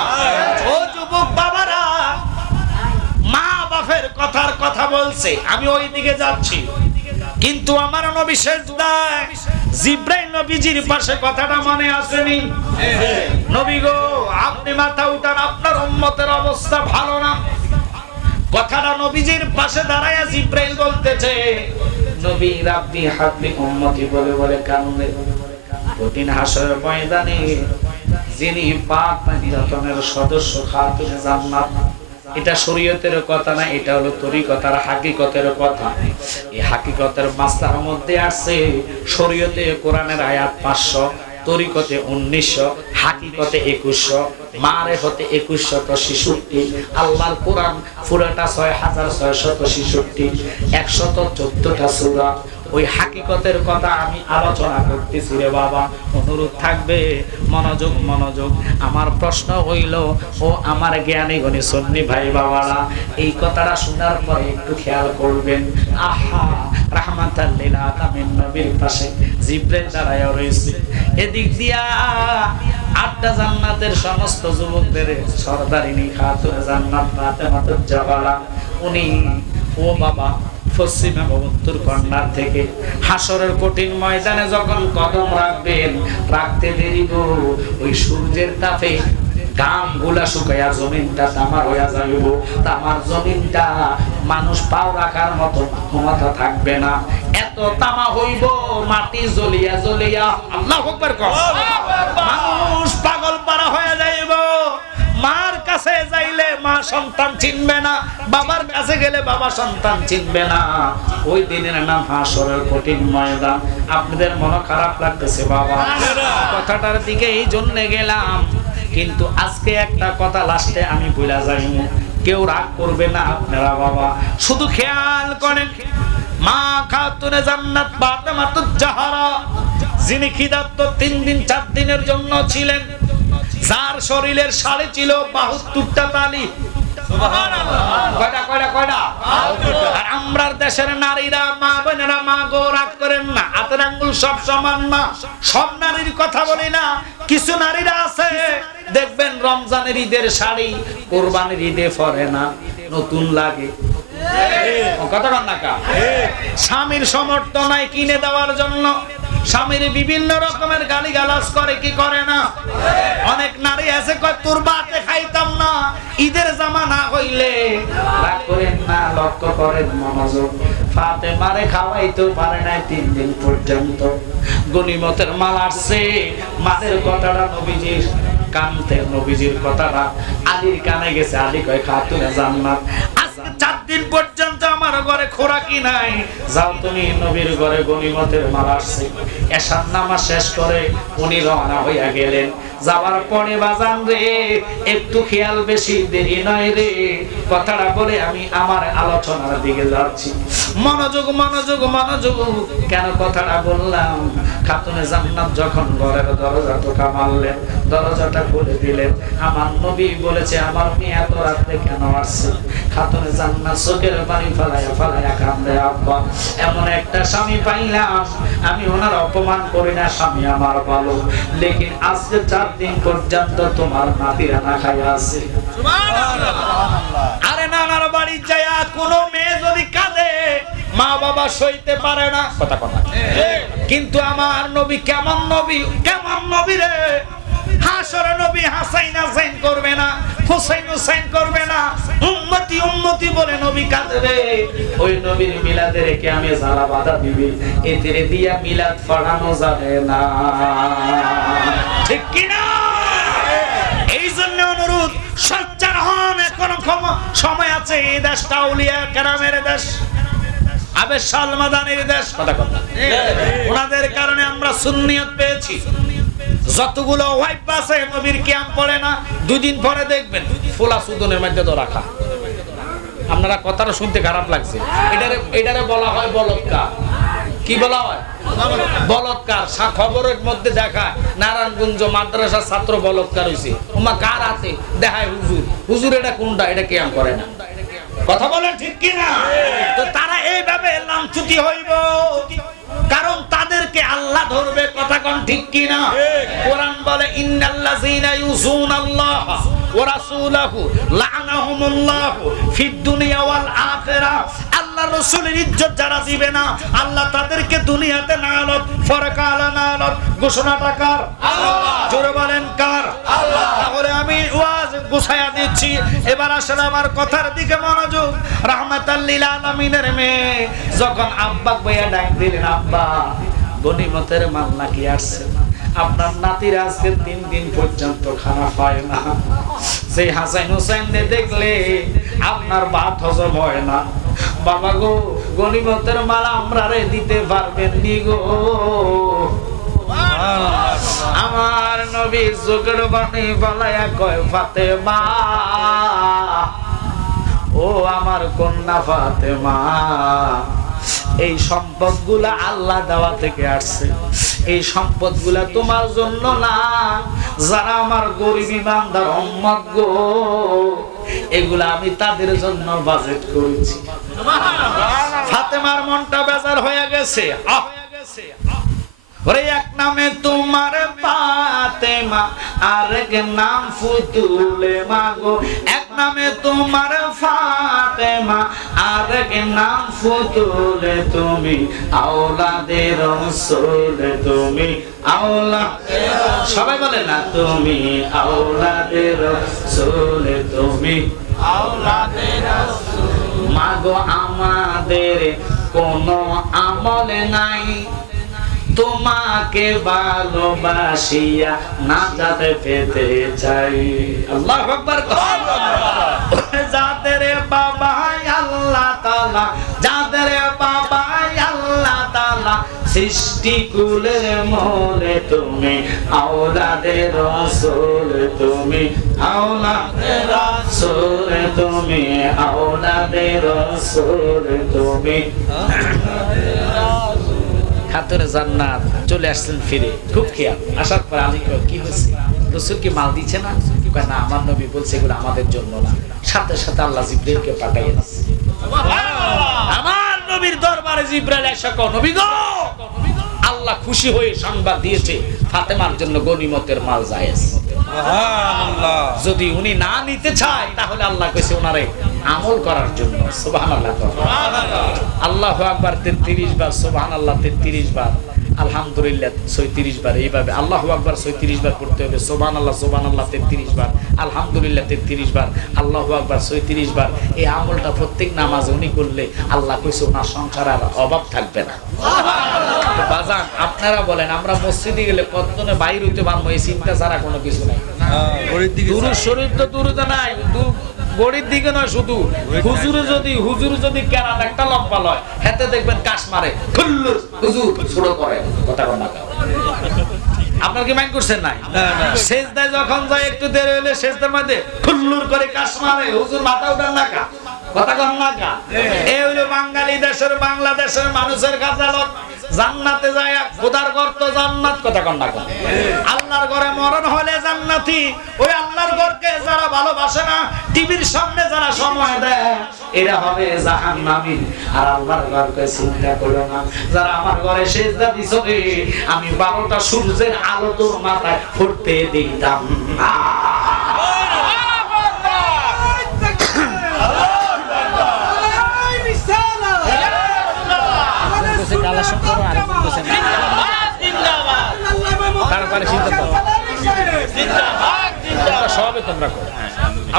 ও যুবক বাবারা, মা বাপের কথার কথা বলছে, আমি ওই দিকে যাচ্ছি, কিন্তু আমার নবী সিজদায় জিবরাইল নবীজির পাশে কথাটা মনে আসেনি? নবী গো আপনি মাথা উঠান, আপনার উম্মতের অবস্থা ভালো না। কথাটা নবীজির পাশে দাঁড়ায়া জিবরাইল বলতেছে, নবী রাব্বি হাবলি উম্মতি বলে বলে কান্দে। কঠিন হাসরের ময়দানে যিনি পাক নিরতনের সদস্য খাতুনে জান্নাত, এটা শরীয়তের কথা না, এটা হলো তরিকতার হাকিকতের কথা। এই হাকিকতের মাসলার মধ্যে আছে শরীয়তে কোরআনের আয়াত 500 তরিকতে 1900, হাকিকতে 2100, মারেফতে 2166, আল্লাহর কোরআন পুরোটা 6666, 114টা সূরা। ওই হাকিকতের কথা আমি আলোচনা করতেছি রে বাবা, অনুরোধ থাকবে মনোযোগ মনোযোগ। আমার প্রশ্ন হইল, ও আমার জ্ঞানী গণী সুন্নি ভাই বাবারা, এই কথাটা শোনার পরে একটু খেয়াল করবেন। আহা, রাহমাতাল লিল আলামিন নবীর পাশে জিবরাইল দাঁড়ায় রয়েছে। এদিক দিয়া 8টা জান্নাতের সমস্ত যুবকদের সরদারিনী খাতুনে জান্নাত ফাতেমাতুজ জাহরা, উনি ও বাবা পশ্চিম এবং উত্তর কর্নার থেকে হাসরের কঠিন ময়দানে যখন কদম রাখবেন, রাখতে দেরি গো, ওই সূর্যের তাপে ঘাম গুলা শুকাইয়া জমিনটা তামার হইয়া যাইব। তামার জমিনটা মানুষ পাও রাখার মতো ক্ষমতা থাকবে না, এত তামা হইব, মাটি জ্বলিয়া জ্বলিয়া আল্লাহু আকবার কও, মানুষ পাগল পারা হয়ে যাইব। মার কাছে যাইলে মা সন্তান চিনবে না, বাবার কাছে গেলে বাবা সন্তান চিনবে না। ওই দিনের নাম হাসরের কঠিন ময়দান। আপনাদের মন খারাপ লাগতেছে বাবা, কথাটার দিকে এই জন্য গেলাম, কিন্তু আজকে একটা কথা লাস্টে আমি ভুলা যাই, কেউ রাগ করবে না আপনারা বাবা, শুধু খেয়াল করেন। মা খাতুনে জান্নাত ফাতেমাতুজ জাহরা, যিনি খিদার্ত 3 দিন 4 দিনের জন্য ছিলেন, যার শরীরের শাড়ি ছিল 72টা তালি। কয়টা? আর আমরার দেশের নারীরা, মা বোনেরা, মা গো রাগ করেন না, হাতের আঙ্গুল সব সমান না, সব নারীর কথা বলি না। কিছু নারীরা আছে দেখবেন রমজানের ঈদের শাড়ি কোরবানির ঈদে পরে না, নতুন লাগে। কথা কন না কা? স্বামীর সামর্থ্য নাই কিনে দেওয়ার জন্য, স্বামীর বিভিন্ন রকমের গালিগালাজ করে, কি করে না? অনেক নারী আছে কয় তোর বাতে খাইতাম না, ঈদের জামা না হইলে। রাগ করেন না, লক্ষ্য করেন মনোযোগ। ফাতেমারে খাওয়াইতে পারে নাই 3 দিন পর্যন্ত। গনিমতের মাল আসছে, মালের কথাটা নবীজির কানতে, নবীজির কথাটা আলীর কানে গেছে। আলী কয় খাতুনে জান্নাত, আজকে 4 দিন পর্যন্ত আমার ঘরে খোরাকি নাই, যাও তুমি নবীর ঘরে, গনিমতের মাল আসছে। এশার নামাজ শেষ করে উনি রওনা হইয়া গেলেন। যাওয়ার পরে বাজান রে, একটু খেয়াল, বেশি দেরি নয় রে, কথাটা বলে আমি আমার আলোচনার দিকে যাচ্ছি। মনোযোগ মনোযোগ মনোযোগ। কেন কথাটা বললাম? খাতুনে জান্নাত যখন ঘরের দরজা টোকা মারলেন, দরজাটা খুলে দিলেন, আমার নবী বলেছে আমার মেয়ে এত রাতে কেন আসছে? খাতুনে জান্নাত চোখের পানি ফালাইয়া ফালাইয়া কান্দে, আব্বা এমন একটা স্বামী পাইলাম, আমি ওনার অপমান করি না, স্বামী আমার ভালো, লেকিন আজকে 4 দিন পর্যন্ত তোমার নাতিরা না খাইয়া আছে। আরে নানার বাড়ি যায়া কোনো মেয়ে যদি কাঁদে, মা বাবা সইতে পারে না, কথা কথা। কিন্তু আমার নবী কেমন নবী, কেমন নবী রে! হাসরে নবী হাসাইন হাসাইন করবে না, হুসাইন হুসাইন করবে না, উম্মতি উম্মতি বলে নবী কাঁদবে। ওই নবীর মিলাদে রেখে আমি যারা বাধা দিবি, এতে দিয়া মিলাদ পড়ানো যাবে না, ঠিক কি না? এই জন্য অনুরোধ, সচ্চার হন, এখনো সময় আছে। এই দেশটা আউলিয়া কেরামের দেশ, আবে সালমাদানির দেশ, কথা কথা। ওনাদের কারণে আমরা সুন্নিয়ত পেয়েছি। যতগুলো ওয়াইফ আছে নবীর কিয়াম পড়ে না, 2 দিন পরে দেখবেন ফোলা সুদনের মধ্যে তো রাখা। আপনারা কথাটা শুনতে খারাপ লাগছে, এটারে বলা হয় বলৎকার। কি বলা হয়? বলৎকার। খবরের মধ্যে দেখায় নারায়ণগঞ্জ মাদ্রাসার ছাত্র বলৎকার হয়েছে, ওমা কার হাতে দেখায় হুজুর। হুজুর এটা কোনটা? এটা কিয়াম করে না, কথা বলেন ঠিক কিনা? তো তারা এইভাবে লাঞ্ছুতি হইব, কারণ তাদেরকে আল্লাহ ধরবে, কথা কোন ঠিক কিনা? কোরআন বলে ইন্নাল্লাযীনা ইউযুনাল্লাহ ওয়া রাসূলাহু লা'নাহুমুল্লাহু ফিদ দুনিয়া ওয়াল আখিরাহ। আল্লাহ রাসূলের ইজ্জত যারা দিবে না, আল্লাহ তাদেরকে দুনিয়াতে লানত, ফরকালা লানত। ঘোষণাটা কার? আল্লাহ। জোরে বলেন কার? আল্লাহ। তাহলে আমি ওয়াজ গুছায়া দিচ্ছি, এবার আসলে আমার কথার দিকে মনোযোগ। রাহমাতাল লিল আলামিনের মেয়ে যখন আব্বা বইয়া ডাক দিলেন, আব্বা গনিমতের মাল নাকি আসছে, আপনার নাতির আজকে 3 দিন পর্যন্ত খানা পায় না, সেই হাসান হুসাইন দেখলে আপনার ভাত হজম হয় না। বাবা গো, গনিমতের মাল আমরা রে দিতে পারবেন নি গো? নবী চোখের পানি ফেলাইয়া কয়, ফাতেমা, ও আমার কন্যা ফাতেমা, এই সম্পদগুলা আল্লাহ দেওয়া থেকে আসছে, এই সম্পদগুলা তোমার জন্য না, যারা আমার গরিব ইমানদার উম্মত গো, এগুলা আমি তাদের জন্য বাজেট করেছি। ফাতেমার মনটা বেজার হয়ে গেছে। ওরে এক নামে তোমার ফাতেমা, আরেক নাম ফুতুলে মাগো, এক নামে তোমার ফাতেমা, আরেক নাম ফুতুলে, তুমি আওলাদে রাসূল, তুমি আওলাদে, সবাই বলে না, তুমি আওলাদে রাসূল, তুমি আওলাদে রাসূল। মাগো আমাদের কোনো আমল নাই, তোমাকে ভালোবাসিয়া নাজাত পেতে চাই। আল্লাহু আকবার। যাদের বাবা আল্লাহ তাআলা, যাদের বাবা আল্লাহ তাআলা, সৃষ্টি কুলের মোরে, তুমি আওলাদে রাসূল, তুমি আওলাদে রাসূল, তুমি আওলাদে রাসূল, তুমি খাতুনে জান্নাত চলে আসছেন ফিরে, খুব খেয়াল। আসার পর আমি কি হয়েছে, রাসূল কি মাল দিচ্ছে না? কয় না, আমার নবী বলছে এগুলো আমাদের জন্য না। সাথে সাথে আল্লাহ জিবরাইলকে পাঠিয়ে দিয়েছে। আমার নবীর দরবারে জিবরাইল এসে কয়, নবী গো, আল্লাহ খুশি হয়ে সংবাদ দিয়েছে ফাতেমার জন্য গনিমতের মাল জায়েজ। সুবহানাল্লাহ। যদি উনি না নিতে চায় তাহলে আল্লাহ কইছে ওনারে আমল করার জন্য। সুবহানাল্লাহ। আল্লাহু আকবার 33 বার, সুবহানাল্লাহ 33 বার, আলহামদুলিল্লাহ 36 বার, এইভাবে আল্লাহু আকবার 36 বার করতে হবে, সুবহানাল্লাহ সুবহানাল্লাহ 33 বার, আলহামদুলিল্লাহ 33 বার, আল্লাহু আকবার 36 বার। এই আমলটা প্রত্যেক নামাজ উনি করলে আল্লাহ কইছে ওনার সংসারে আর অভাব থাকবে না। বাজান আপনারা বলেন, আমরা মসজিদে গেলে কতজনে বাইরে হইতে পারবো, এই চিন্তা ছাড়া কোনো কিছু নাই। দুরূদ শরীফ তো দূরতে নাই, গড়ির দিকে নয়, শুধু হুজুর যদি কেরাত একটা লম্বা লয়, হাতে দেখবেন কাশ মারে, খুল্লুর হুজুর ছোট করে, কথা কর না। আপনার কি মাইন্ড করছেন নাই? সেজদায় যখন যায় একটু দেরি হলে সেজদার মধ্যে খুল্লুর করে কাশ মারে, হুজুর মাথা উঠান না কা, কথা কর না কা। এই হলো বাঙালি দেশের, বাংলাদেশের মানুষের গাজালত। জান্নাতে যায় খোদার ঘর তো জান্নাত, কথা কর না কা। আল্লাহর ঘরে মরণ হলে জান্নাতি, ওই আল্লাহর ঘরকে যারা ভালোবাসে না, টিভির সামনে যারা সময় দেয়, এরা হবে জাহান্নামী। আর আল্লাহর ঘরকে চিন্তা করো না, যারা আমার ঘরে সেজদা দিছো, আমি 12টা সূর্যের আলো তোর মাথায় ফুটতে দিতাম না।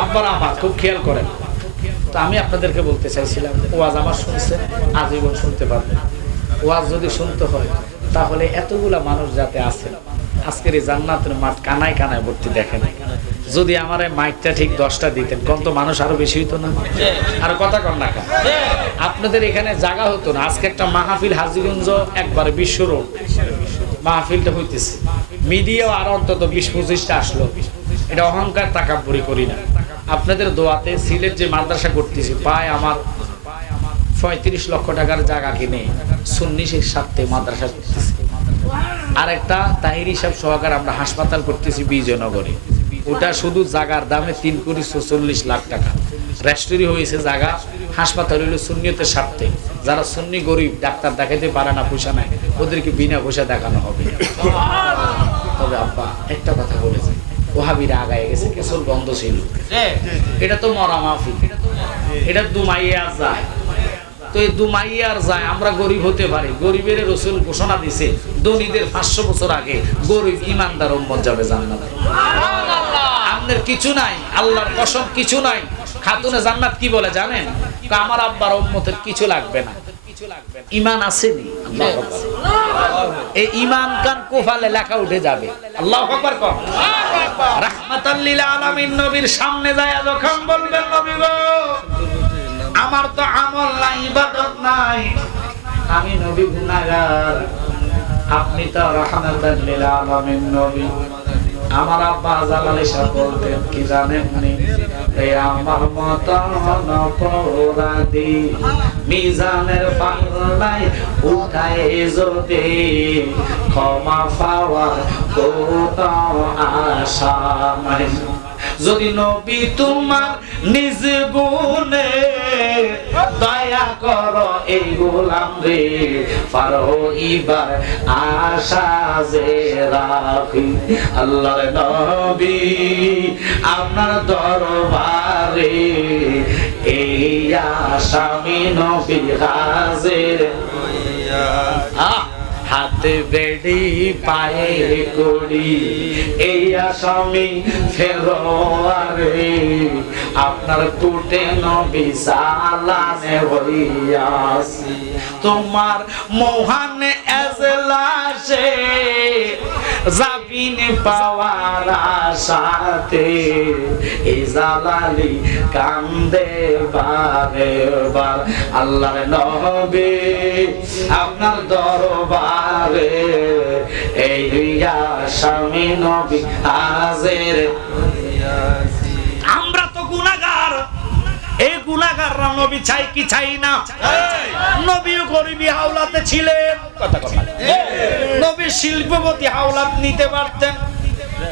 আব্বারা আমার খুব খেয়াল করেন। তো আমি আপনাদেরকে বলতে চাইছিলাম, ওয়াজ আমার শুনছে, আজীবন শুনতে পারবেন। ওয়াজ যদি শুনতে হয় তাহলে এতগুলা মানুষ যাতে আছে, আজকের এই জান্নাতের মাঠ কানায় কানায় ভর্তি, দেখেন। যদি আমার এই মাইকটা ঠিক 10টা দিতেন, কত মানুষ আরো বেশি হইতো না? আর কথা কর না কা, আপনাদের এখানে জায়গা হতো না। আজকে একটা মাহফিল হাজীগঞ্জ একবারে বিশ্ব রোড মাহফিলটা হইতেছে, মিডিয়াও আর অন্তত 20-25টা আসলো। এটা অহংকার তাকাব্বুরি করি না, আপনাদের দোয়াতে সিলেট যে মাদ্রাসা করতেছি, প্রায় আমার 35 লক্ষ টাকার জায়গা কিনে সুন্নি স্বার্থে মাদ্রাসা করতেছি। আর একটা তাহিরি সাহেব সহকারে আমরা হাসপাতাল করতেছি বিজয়নগরে, ওটা শুধু জায়গার দামে 3.44 লাখ টাকা। রেস্টুরি হয়েছে জায়গা, হাসপাতাল হইল সুন্নিয়তের স্বার্থে। যারা সুন্নি গরিব, ডাক্তার দেখাতে পারে না, পয়সা নাই, ওদেরকে বিনা পয়সা দেখানো হবে। তবে আব্বা একটা কথা বলেছে, ওহাবিরা আগায় গেছে, কেসর বন্ধ ছিল। এটা তো মরা মাহফিল, এটা দুমাইয়া যায়। তো এই দুমাইয়ার যায়, আমরা গরিব হতে পারি। গরিবের রাসূল ঘোষণা দিয়েছে, ধনীদের 500 বছর আগে গরিব ইমানদার উম্মত যাবে জান্নাতে। আপনার কিছু নাই, আল্লাহর কসম কিছু নাই। খাতুনে জান্নাত কি বলে জানেন? আমার আব্বার উম্মতের কিছু লাগবে না, ইমান আসেনি। আল্লাহু আকবার। এই ইমান কান কোফালে লেখা উঠে যাবে। আল্লাহু আকবার কর। রাহমাতাল লিল আলামিন নবীর সামনে যায় যখন বলবেন, নবী গো, আমার তো আমল নাই, ইবাদত নাই, আমি নবী গুনাহগার, আপনি তো রাহমাতাল লিল আলামিন নবী, আমার আব্বা জালালি সাহেব বলতেন কি জানেন নি, আমার মতন অপরাধী মিজানের পাল্লায় উঠায় যদি ক্ষমা পাওয়ার কোনো আশা নাই। যদি নবী তোমার নিজ গুণে দয়া করো এই গোলাম রে, পারো এবার আশা যে রাখি। আল্লাহর নবী আপনার দরবারে এই আসামি নবী হাজির। হাতে বেড়ি পায়ে করি এই আসামি ফেরোয়ারে, আপনার কুটে নবী সালানে হইয়াছি। তোমার মহান এজলাসে জাবিন পাওয়ার আশাতে এই জালালি কান্দে বারে বার। আল্লাহর নবী আপনার দরবারে এই আসামি নবী হাজির। আমরা তো গুনাহগার, এই গুনাহগাররা নবী চাই কি চাই না? নবীও গরিবী হাওলাতে ছিলেন, কথা কথা নবী শিল্পপতি হাওলাত নিতে পারতেন।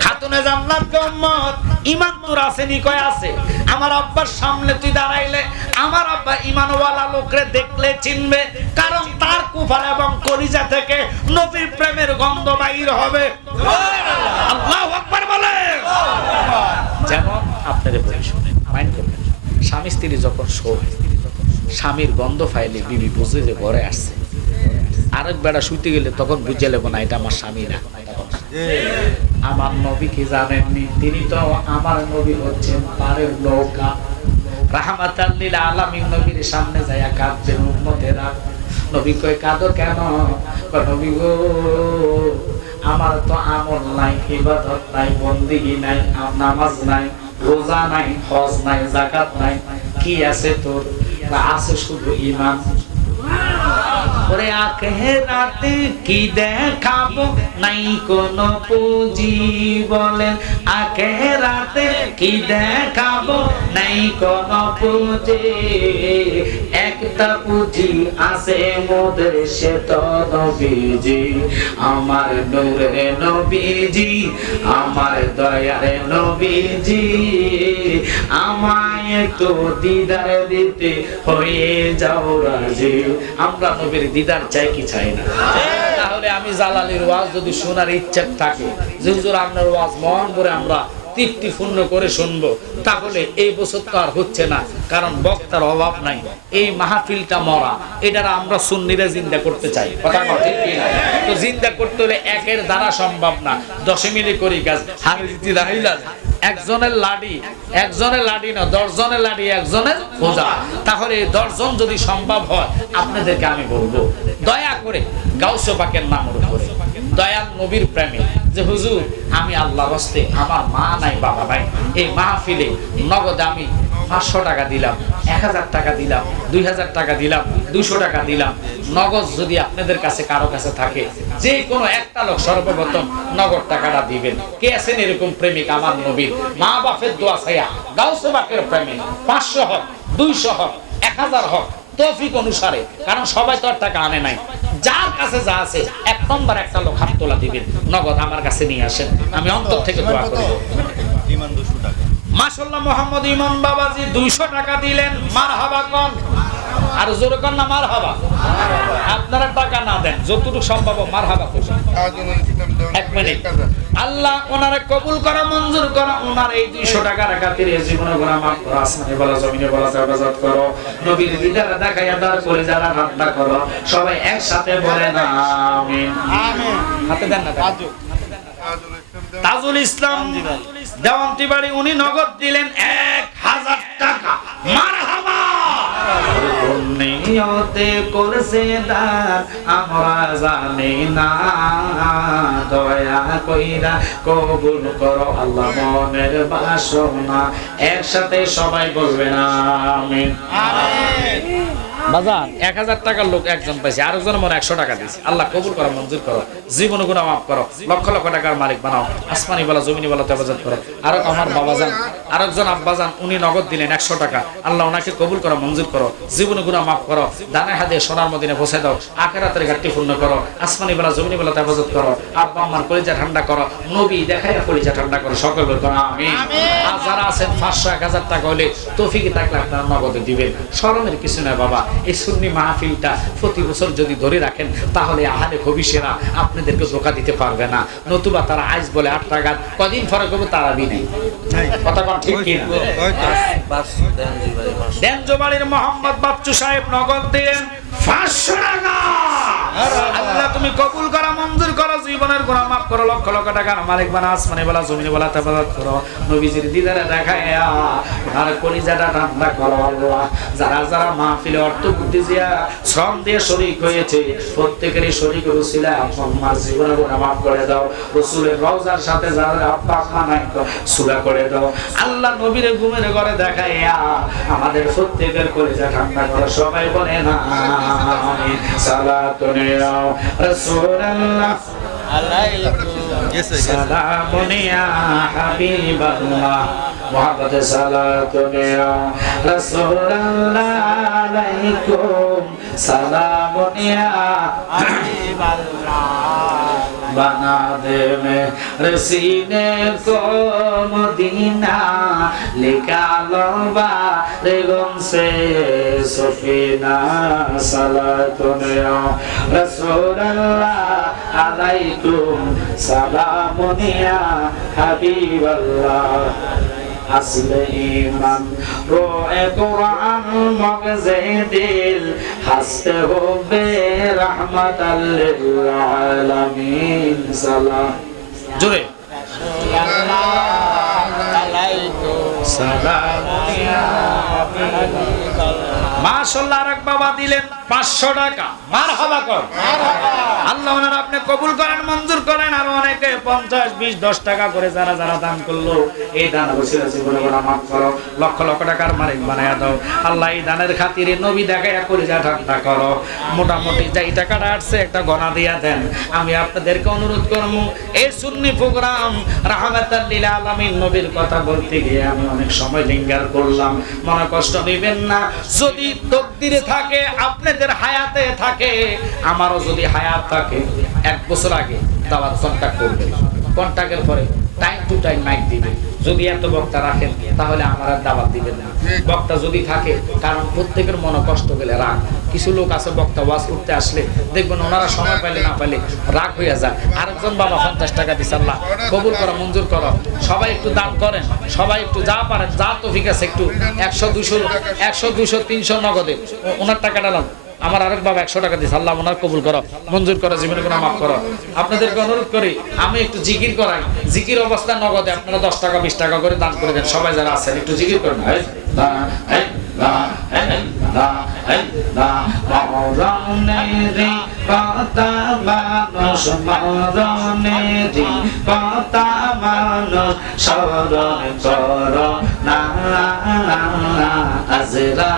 খাতুনে জান্নাত উম্মত ঈমান তোর আসেনি কয় আছে। আমার আব্বার সামনে তুই দাঁড়াইলে আমার আব্বা ঈমানওয়ালা লোকরে দেখলে চিনবে, কারণ তার কুফার এবং কলিজা থেকে নবীর প্রেমের গন্ধ বাইর হবে। আল্লাহু আকবার বলে। যেমন আপনাদের বলি শুনে মাইন্ড করবেন, স্বামী স্ত্রী যখন শোয়, স্বামীর গন্ধ ফাইলে বিবি বুঝে যে ঘরে আসছে, আরেক বেড়া শুইতে গেলে তখন বুঝে লেব না এটা আমার স্বামী না। আমার নবী কি জানেননি? তিনি তো আমার নবী হচ্ছেন পারের নৌকা। রাহমাতাল লিল আলামিন নবীর সামনে যায়া কাঁদতেন উম্মতেরা। নবী কয় কাঁদো কেন? কয় নবী গো আমার তো আমল নাই, ইবাদত নাই, বন্দেগী নাই, নামাজ নাই, রোজা নাই, হজ নাই, যাকাত নাই, কি আছে তোর? আছে শুধু ঈমান। ওরে আখিরাতে কি দেখাবো নাই কোনো পুঁজি, বলেন আখিরাতে কি দেখাবো নাই কোনো পুঁজি। একটা পুঁজি আছে মোদের সে তো নবীজি, আমার নূরে নবীজি, আমার দয়ারে নবীজি। আমায় একটু দিদার দিতে হয়ে যাও রাজি। আমরা নবীর দিদার চাই কি চাই না? তাহলে আমি জালালির ওয়াজ যদি শোনার ইচ্ছা থাকে যে হুজুর আপনার ওয়াজ মন করে আমরা তৃপ্তিপূর্ণ করে শুনবো, তাহলে এই বছর তো আর হচ্ছে না, কারণ বক্তার অভাব নাই। এই মাহফিলটা মরা, এটা আমরা সুন্নিরা জিন্দা করতে চাই, কথা ঠিক কি না? তো জিন্দা করতে হলে একের দ্বারা সম্ভব না, 10 মিলে করি কাজ। হারিতি রাহিলা একজনের লাডি না 10 জনের লাডি একজনের বোঝা। তাহলে 10 জন যদি সম্ভব হয়, আপনাদেরকে আমি বলবো দয়া করে গাউসে পাকের নামের উপরে দয়াল নবীর প্রেমে যে হুজুর আমি আল্লাহর রাস্তে, আমার মা নাই বাবা নাই, এই মাহফিলে নগদ আমি 500 টাকা দিলাম, 1000 টাকা দিলাম, 2000 টাকা দিলাম, 200 টাকা দিলাম। নগদ যদি আপনাদের কাছে কারো কাছে থাকে, যে কোনো একটা লোক সর্বপ্রথম নগদ টাকাটা দিবেন। কে আছেন এরকম প্রেমিক আমার নবীর? মা বাপের দোয়া ছায়া গাউসে পাকের প্রেমে 500 হোক, 200 হোক, 1000 হোক, তৌফিক অনুসারে, কারণ সবাই তো আর টাকা আনে নাই। যার কাছে যা আছে 1 নম্বর একটা লোক হাত তোলা দিবেন, নগদ আমার কাছে নিয়ে আসেন, আমি অন্তর থেকে দোয়া করব। মাশাআল্লাহ মোহাম্মদ ইমান বাবাজি 200 টাকা দিলেন, মারহাবা কোন আর জোরে কোন না মারহাবা। আপনারা টাকা না দেন, যতটুকু সম্ভব মারহাবা করুন। 1 মিনিট। আল্লাহ ওনারে কবুল করা, মঞ্জুর করা। ওনার এই 200 টাকার খাতিরে জীবনে গুনাহ মাফ করো, আসমানে বলা জমিনে বলা হেফাজত করো, নবীর দিদার দেখাইয়া দাও করে যারা রান্না করো, সবাই একসাথে বলেন আমিন। আমিন। হাতে দেন না তাজুল ইসলাম দেওয়ান্তি বাড়ি, উনি নগদ দিলেন 1000 টাকা। মারহাবা। নিয়তে করছে দান আমরা জানি না, দয়া কইরা কবুল করো আল্লাহ মনের বাসনা। একসাথে সবাই বলবেন আমিন। আমিন। বাজান 1000 টাকার লোক একজন পাইছে, আরেকজন মনে 100 টাকা দিয়েছে। আল্লাহ কবুল করো, মঞ্জুর করো, জীবন গুনাহ মাফ করো, লক্ষ লক্ষ টাকার মালিক বানাও, আসমানি বলা জমিনি বলা হেফাজত করো। আর আমার বাবাজান, আরেকজন আব্বাজান, উনি নগদ দিলেন 100 টাকা। আল্লাহ ওনাকে কবুল করো, মঞ্জুর করো, জীবন গুনাহ মাফ করো, দানে হাতে সোনার মদিনে পৌঁছে দাও, আখিরাতের ঘাটতি পূর্ণ করো, আসমানি বলা জমিনি বলা হেফাজত করো, আব্বা আমার কলিজা ঠান্ডা করো, নবী দেখাইয়া কলিজা ঠান্ডা করো, সকল বলতো আমিন। আর যারা আছেন 500 1000 টাকা হলে তৌফিকে থাকলে আপনারা নগদে দিবেন, শরমের কিছু নয় বাবা। এই সুন্নি মাহফিলটা প্রতি বছর যদি ধরে রাখেন তাহলে আহারে ভবিষ্যরা আপনাদেরকে ধোঁকা দিতে পারবে না। নতুবা তারা আজ বলে 8 টাকা, কদিন পরে করবো তারা বিনে কথা কন, ঠিক কি না? দেনজোবাড়ির মোহাম্মদ বাচ্চু সাহেব নগদ দিলেন 500 টাকা। আল্লাহ তুমি কবুল করা, মঞ্জুর করো, জীবনের গুনাহ মাফ করো, লক্ষ লক্ষ টাকার মালিক বানা, আসমানে বলা জমিনে বলা হেফাজত করো, নবীজির দিদারে দেখায়া আর কলিজাটা ঠান্ডা করো। আল্লাহ যারা যারা মাহফিলে অর্থ বুদ্ধি দিয়া শ্রম দিয়ে শরীক হয়েছে প্রত্যেকেরই শরীক রসিলা আমার জীবনের গুনাহ মাফ করে দাও, রাসূলের রওজার সাথে যারা আব্বা আম্মা নাই সুরা করে দাও। আল্লাহ নবীর ঘুমের ঘরে দেখায়া আমাদের প্রত্যেকের কলিজা ঠান্ডা করো। সবাই বলে না আমিন। সালাতুন ইয়া রাসূলুল্লাহ আলাইকুম সালামুন ইয়া হাবিবাল্লাহ মুহাম্মদ সালাতুন ইয়া রাসূলুল্লাহ আলাইকুম সালামুন ইয়া হাবিবাল্লাহ बना दे में रसीने को मदीना निकालो बारेगम से सफीना सलातुन या रसूलल्लाह अलैकुम सलामुन या हबीबल्लाह আসলে ইমান রোয়ে কোরআন মগজে দিল হাসতে হবে রাহমাতাল লিল আলামিন। সালাম জোরে মাশাআল্লাহ। আরেক বাবা দিলেন 500 টাকা। মারহাবা কর, আল্লাহ ওনার আপনি কবুল করেন, মঞ্জুর করেন। আর অনেকে 50 20 10 টাকা করে যারা যারা দান করলো, এই দান বসিরা জীবনে গুনাহ মাফ করো, লক্ষ লক্ষ টাকার মালিক বানায়া দাও। আল্লাহ এই দানের খাতিরে নবী দেখায়া কলিজা ঠান্ডা করো। মোটামুটি যেই টাকাটা আসছে একটা গণা দিয়া দেন। আমি আপনাদেরকে অনুরোধ করব, এই সুন্নি প্রোগ্রাম রাহমাতাল লিল আলামিন নবীর কথা বলতে গিয়ে আমি অনেক সময় লিঙ্গার করলাম, মনে কষ্ট নেবেন না। যদি তকদিরে থাকে, আপনাদের হায়াতে থাকে, আমারও যদি হায়াত থাকে, 1 বছর আগে দাওয়াত কন্টাক্ট করবেন, কন্টাক্টের পরে টাইম টু টাইম মাইক দিবেন। যদি এত বক্তা রাখেন তাহলে আমার আর দাওয়াত দিবেন না। বক্তা যদি থাকে, কারণ প্রত্যেকের মনে কষ্ট গেলে রাগ। কিছু লোক আছে বক্তা ওয়াজ করতে আসলে দেখবেন ওনারা সময় পাইলে না পাইলে রাগ হয়ে যায়। আরেকজন বাবা 50 টাকা দিছে, আল্লাহ কবুল করো, মঞ্জুর করো। সবাই একটু দান করেন, সবাই একটু যা পারেন, যা তৌফিক আছে একটু 100 200 300 নগদে ওনার টাকাটা লান। আমার আরেক বাবা 100 টাকা দিয়েছে, আল্লাহ ওনার কবুল করো, মঞ্জুর করো, জীবনে গুনাহ মাফ করো। আপনাদেরকে অনুরোধ করি, আমি একটু জিকির করাই, জিকির অবস্থা নগদে আপনারা 10 টাকা 20 টাকা করে দান করে দেন। সবাই যারা আছেন একটু জিকির করেন। আজরা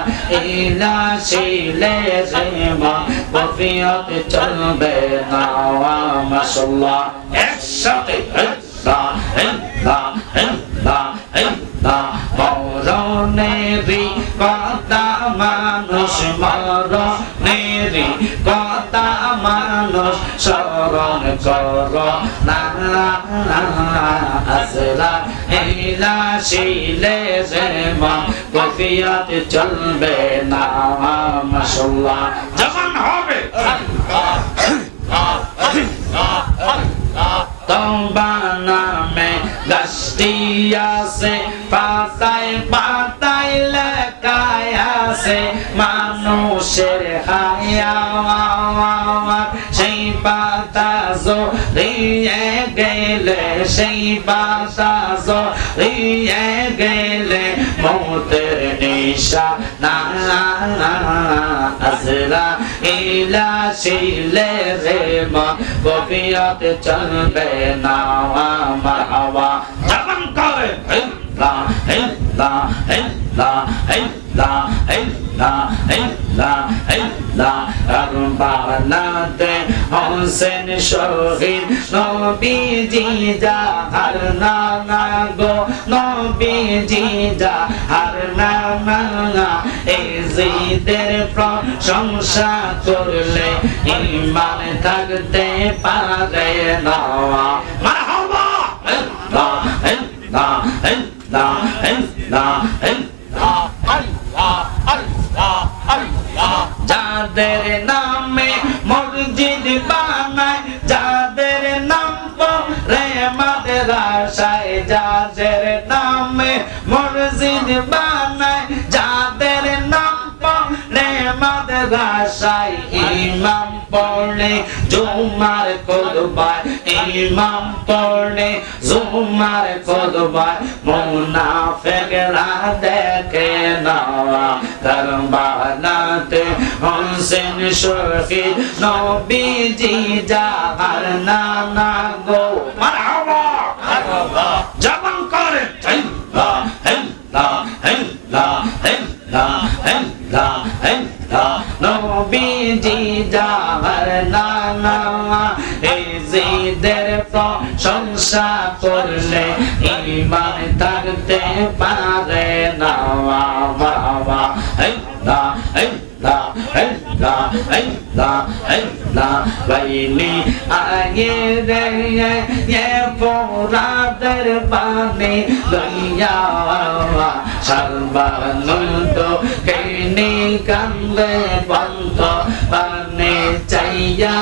ইলা শিলে রেমা বফিয়ত চলবে না মাশাআল্লাহ। একসাথে মরণেরি কথা মানুষ, মরণেরি কথা মানুষ স্মরণ করো না। আজরা ইলা শিলে রেমা বফিয়ত চলবে না মাশাআল্লাহ। জবান হবে তওবা নামে গাছটি আছে, পাতায় পাতায় লেখায় আছে মানুষের হায়াত। সেই পাতা জড়িয়ে গেলে, সেই পাতা জড়িয়ে গেলে মৌতের নিশানা। আজরা ইলা শিলে রেমা বফিয়ত চলবে না মারহাবা। জবান করে লা লা লা লা লা লা হোসেন শহীদ নবীজি যাহার নানা গো নবীজি যাহার নানা এই জিদের প্রশংসা করলে ঈমান থাকতে পারে না মারহাবা আল্লাহ আল্লাহ আল্লাহ আল্লাহ আল্লাহ আল্লাহ আল্লাহ যাদের নামে মসজিদ বানায় যাদের নাম পড়ে মাদ্রাসায় যাদের নামে মসজিদ বানায় যাদের নাম পড়ে মাদ্রাসায় ইমাম পড়ে জুমার খুতবায় ইমাম পড়ে জুমার খুতবায় মুনাফিকরা দেখে না কারবালাতে হোসেন শহীদ নবীজি যাহার নানা গো মারহাবা আল্লাহ জবান করে আল্লাহ আল্লাহ আল্লাহ আল্লাহ আল্লাহ আল্লাহ নবীজি যাহার নানা এই জিদের প্রশংসা করলে ঈমান থাকতে পারে না বাবা আল্লাহ আল্লাহ আল্লাহ আল্লাহ আল্লাহ বাইনি আগে রে এ পোরাদের বানে লইয়া সর্বানন্দ কেনে কান্দে বন্ধ বানে চাইয়া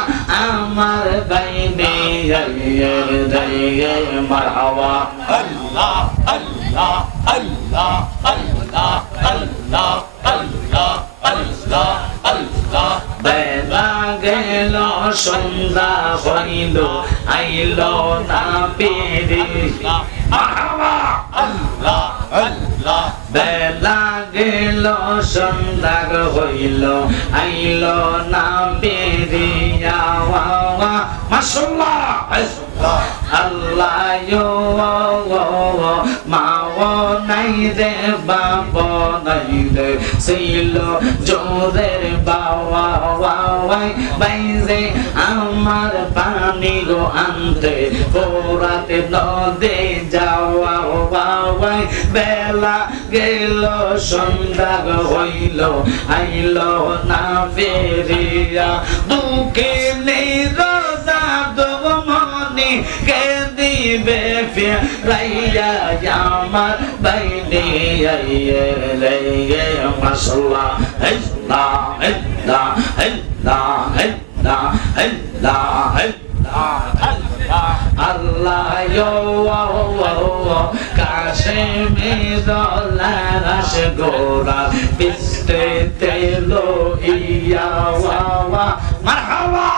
আমার বাইনে রে মারহাবা আল্লাহ আল্লাহ আল্লাহ আল্লাহ আল্লাহ আল্লাহ আল্লাহ আল্লাহ বেলা গেল সন্ধ্যা হইল আইল না পেরে মারহাবা আল্লাহ আল্লাহ বেলা গেল সন্ধ্যা হইল আইল না পেরিয়া মাশাআল্লাহ আল্লাহ মাও নাই রে বাপ নাই রে ছিল জোরের বাবা ওয়াই বাইরে আমার পানি গো আনতে পোরাতে নদে যাওয়া ওয়াই বেলা গেল সন্ধ্যা হইল আইল না ফেরিয়া দুঃখে নেই রোজা দোব মনি কে দিবে ফিরাইয়া আমার বাইনে আইলে মাশাআল্লাহ আল্লাহ আল্লাহ আল্লাহ আল্লাহ আল্লাহ আল্লাহ কাশে মেদলা রাশ গোরা পিস্তে তেলো ইয়া মারহাবা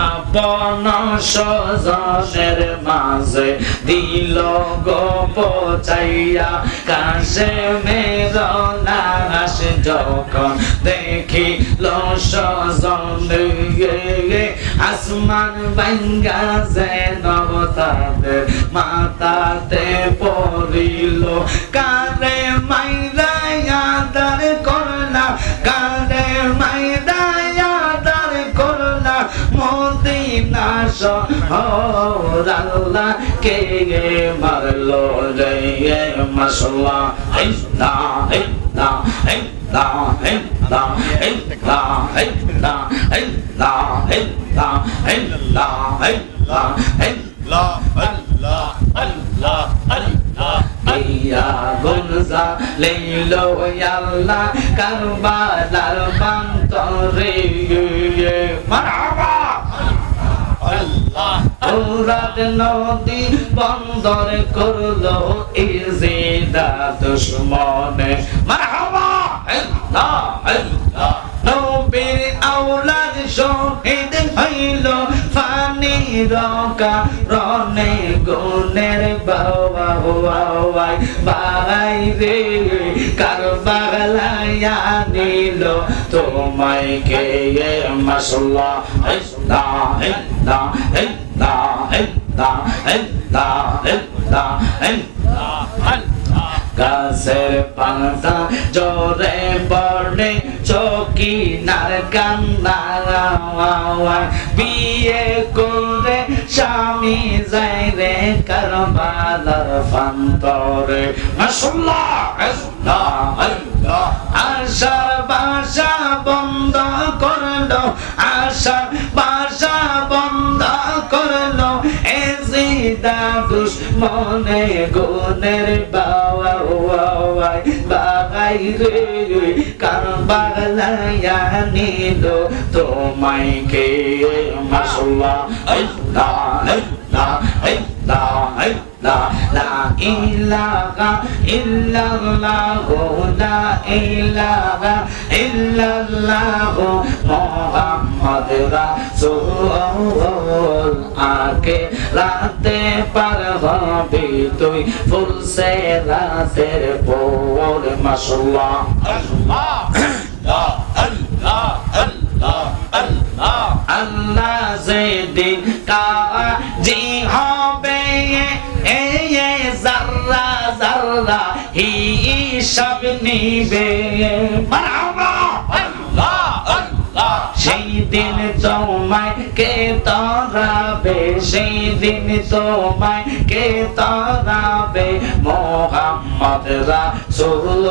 আপন স্বজনের মাঝে দিল গো পচাইয়া কাশে মেরলা হাস যখন দেখিল স্বজন আসমান ভাঙ্গা যেন তাদের মাথাতে পড়িল কারে মাইরাইয়া দার করলা কারে মাইরাইয়া দার করলা মদিনা শহর আল্লাহ কে মারলো রে মাশাআল্লাহ আল্লাহ আল্লাহ আল্লাহ আল্লাহ আল্লাহ আল্লাহ আল্লাহ আল্লাহ আল্লাহ আল্লাহ আল্লাহ আল্লাহ আল্লাহ আল্লাহ ইয়া গুনজা লেলো আল্লাহ কারবালার বান্তরে মারহাবা আল্লাহ ওরাত নদী বন্দর করলো ইজিদা দুশমনে মারহাবা আল্লাহ আল্লাহ নবীর আওলাদ শহীদ হইল ফানি রকা রনে গুনের বাবা ওয়াই ভাই রে কারবালায়া নিল তোমায় কে মাশাআল্লাহ আল্লাহ আল্লাহ আল্লাহ আল্লাহ আল্লাহ আল্লাহ আল্লাহ গাছের পাতা জোরে পড়ে চকি নার কান্না বিয়ে করে স্বামী যায় রে কারবালার প্রান্তরে মাশাআল্লাহ আল্লাহ আল্লাহ আশার বাসা বন্ধ করলো আশার বাসা বন্ধ করলো এজিদা দুশ্মনে গুনের বাওয়া বাগাই রে কারবালায়া নিল তোমায় কে মাশাআল্লাহ আল্লাহ আল্লাহ আল্লাহ আল্লাহ লা ইলাহা ইল্লাল্লাহ লা ইলাহা ইল্লাল্লাহ মুহাম্মদ রাসূল আকে রাতে পার হবি তুই ফুলসে রাতের পর মাশাআল্লাহ আল্লাহ আল্লাহ আল্লাহ আল্লাহ আল্লাহ যেদিন কাজী হবে জাররা জাররা হিসাব নিবে মারহাবা আল্লাহ আল্লাহ সেই দিন তোমায় কে তারাবে সেই দিন তোমায় কে তারাবে মুহাম্মদ রাসূল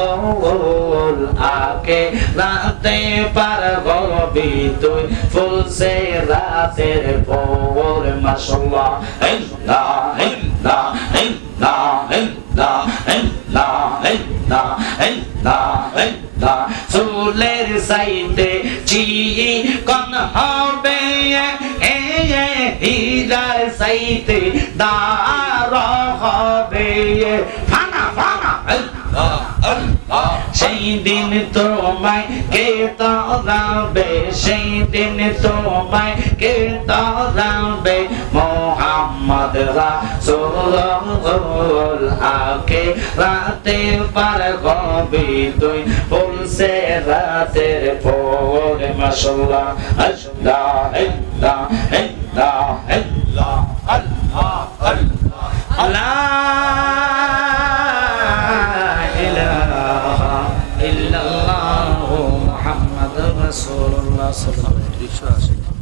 আকে রাতে পার হবি তুই ফুলসে রাতের পর মাশাআল্লাহ আল্লাহ আল্লাহ আল্লাহ আল্লাহ আল্লাহ আল্লাহ আল্লাহ আল্লাহ চুলের সাইতে চিকন হবে হীরার সাইতে দার হবে ফানা ফানা আল্লাহ আল্লাহ সেই দিন তোমায় কে তারাবে সেই দিন তোমায় কে তারাবে মুহাম্মদ রাসূল আকে রাতে পার হবি তুই ফুলসে রাতের পর মাশাআল্লাহ আল্লাহ আল্লাহ আল্লাহ আল্লাহ আল্লাহ আল্লাহ লা ইলাহা ইল্লাল্লাহ মুহাম্মাদুর রাসূলুল্লাহ সাল্লাল্লাহু আলাইহি ওয়াসাল্লাম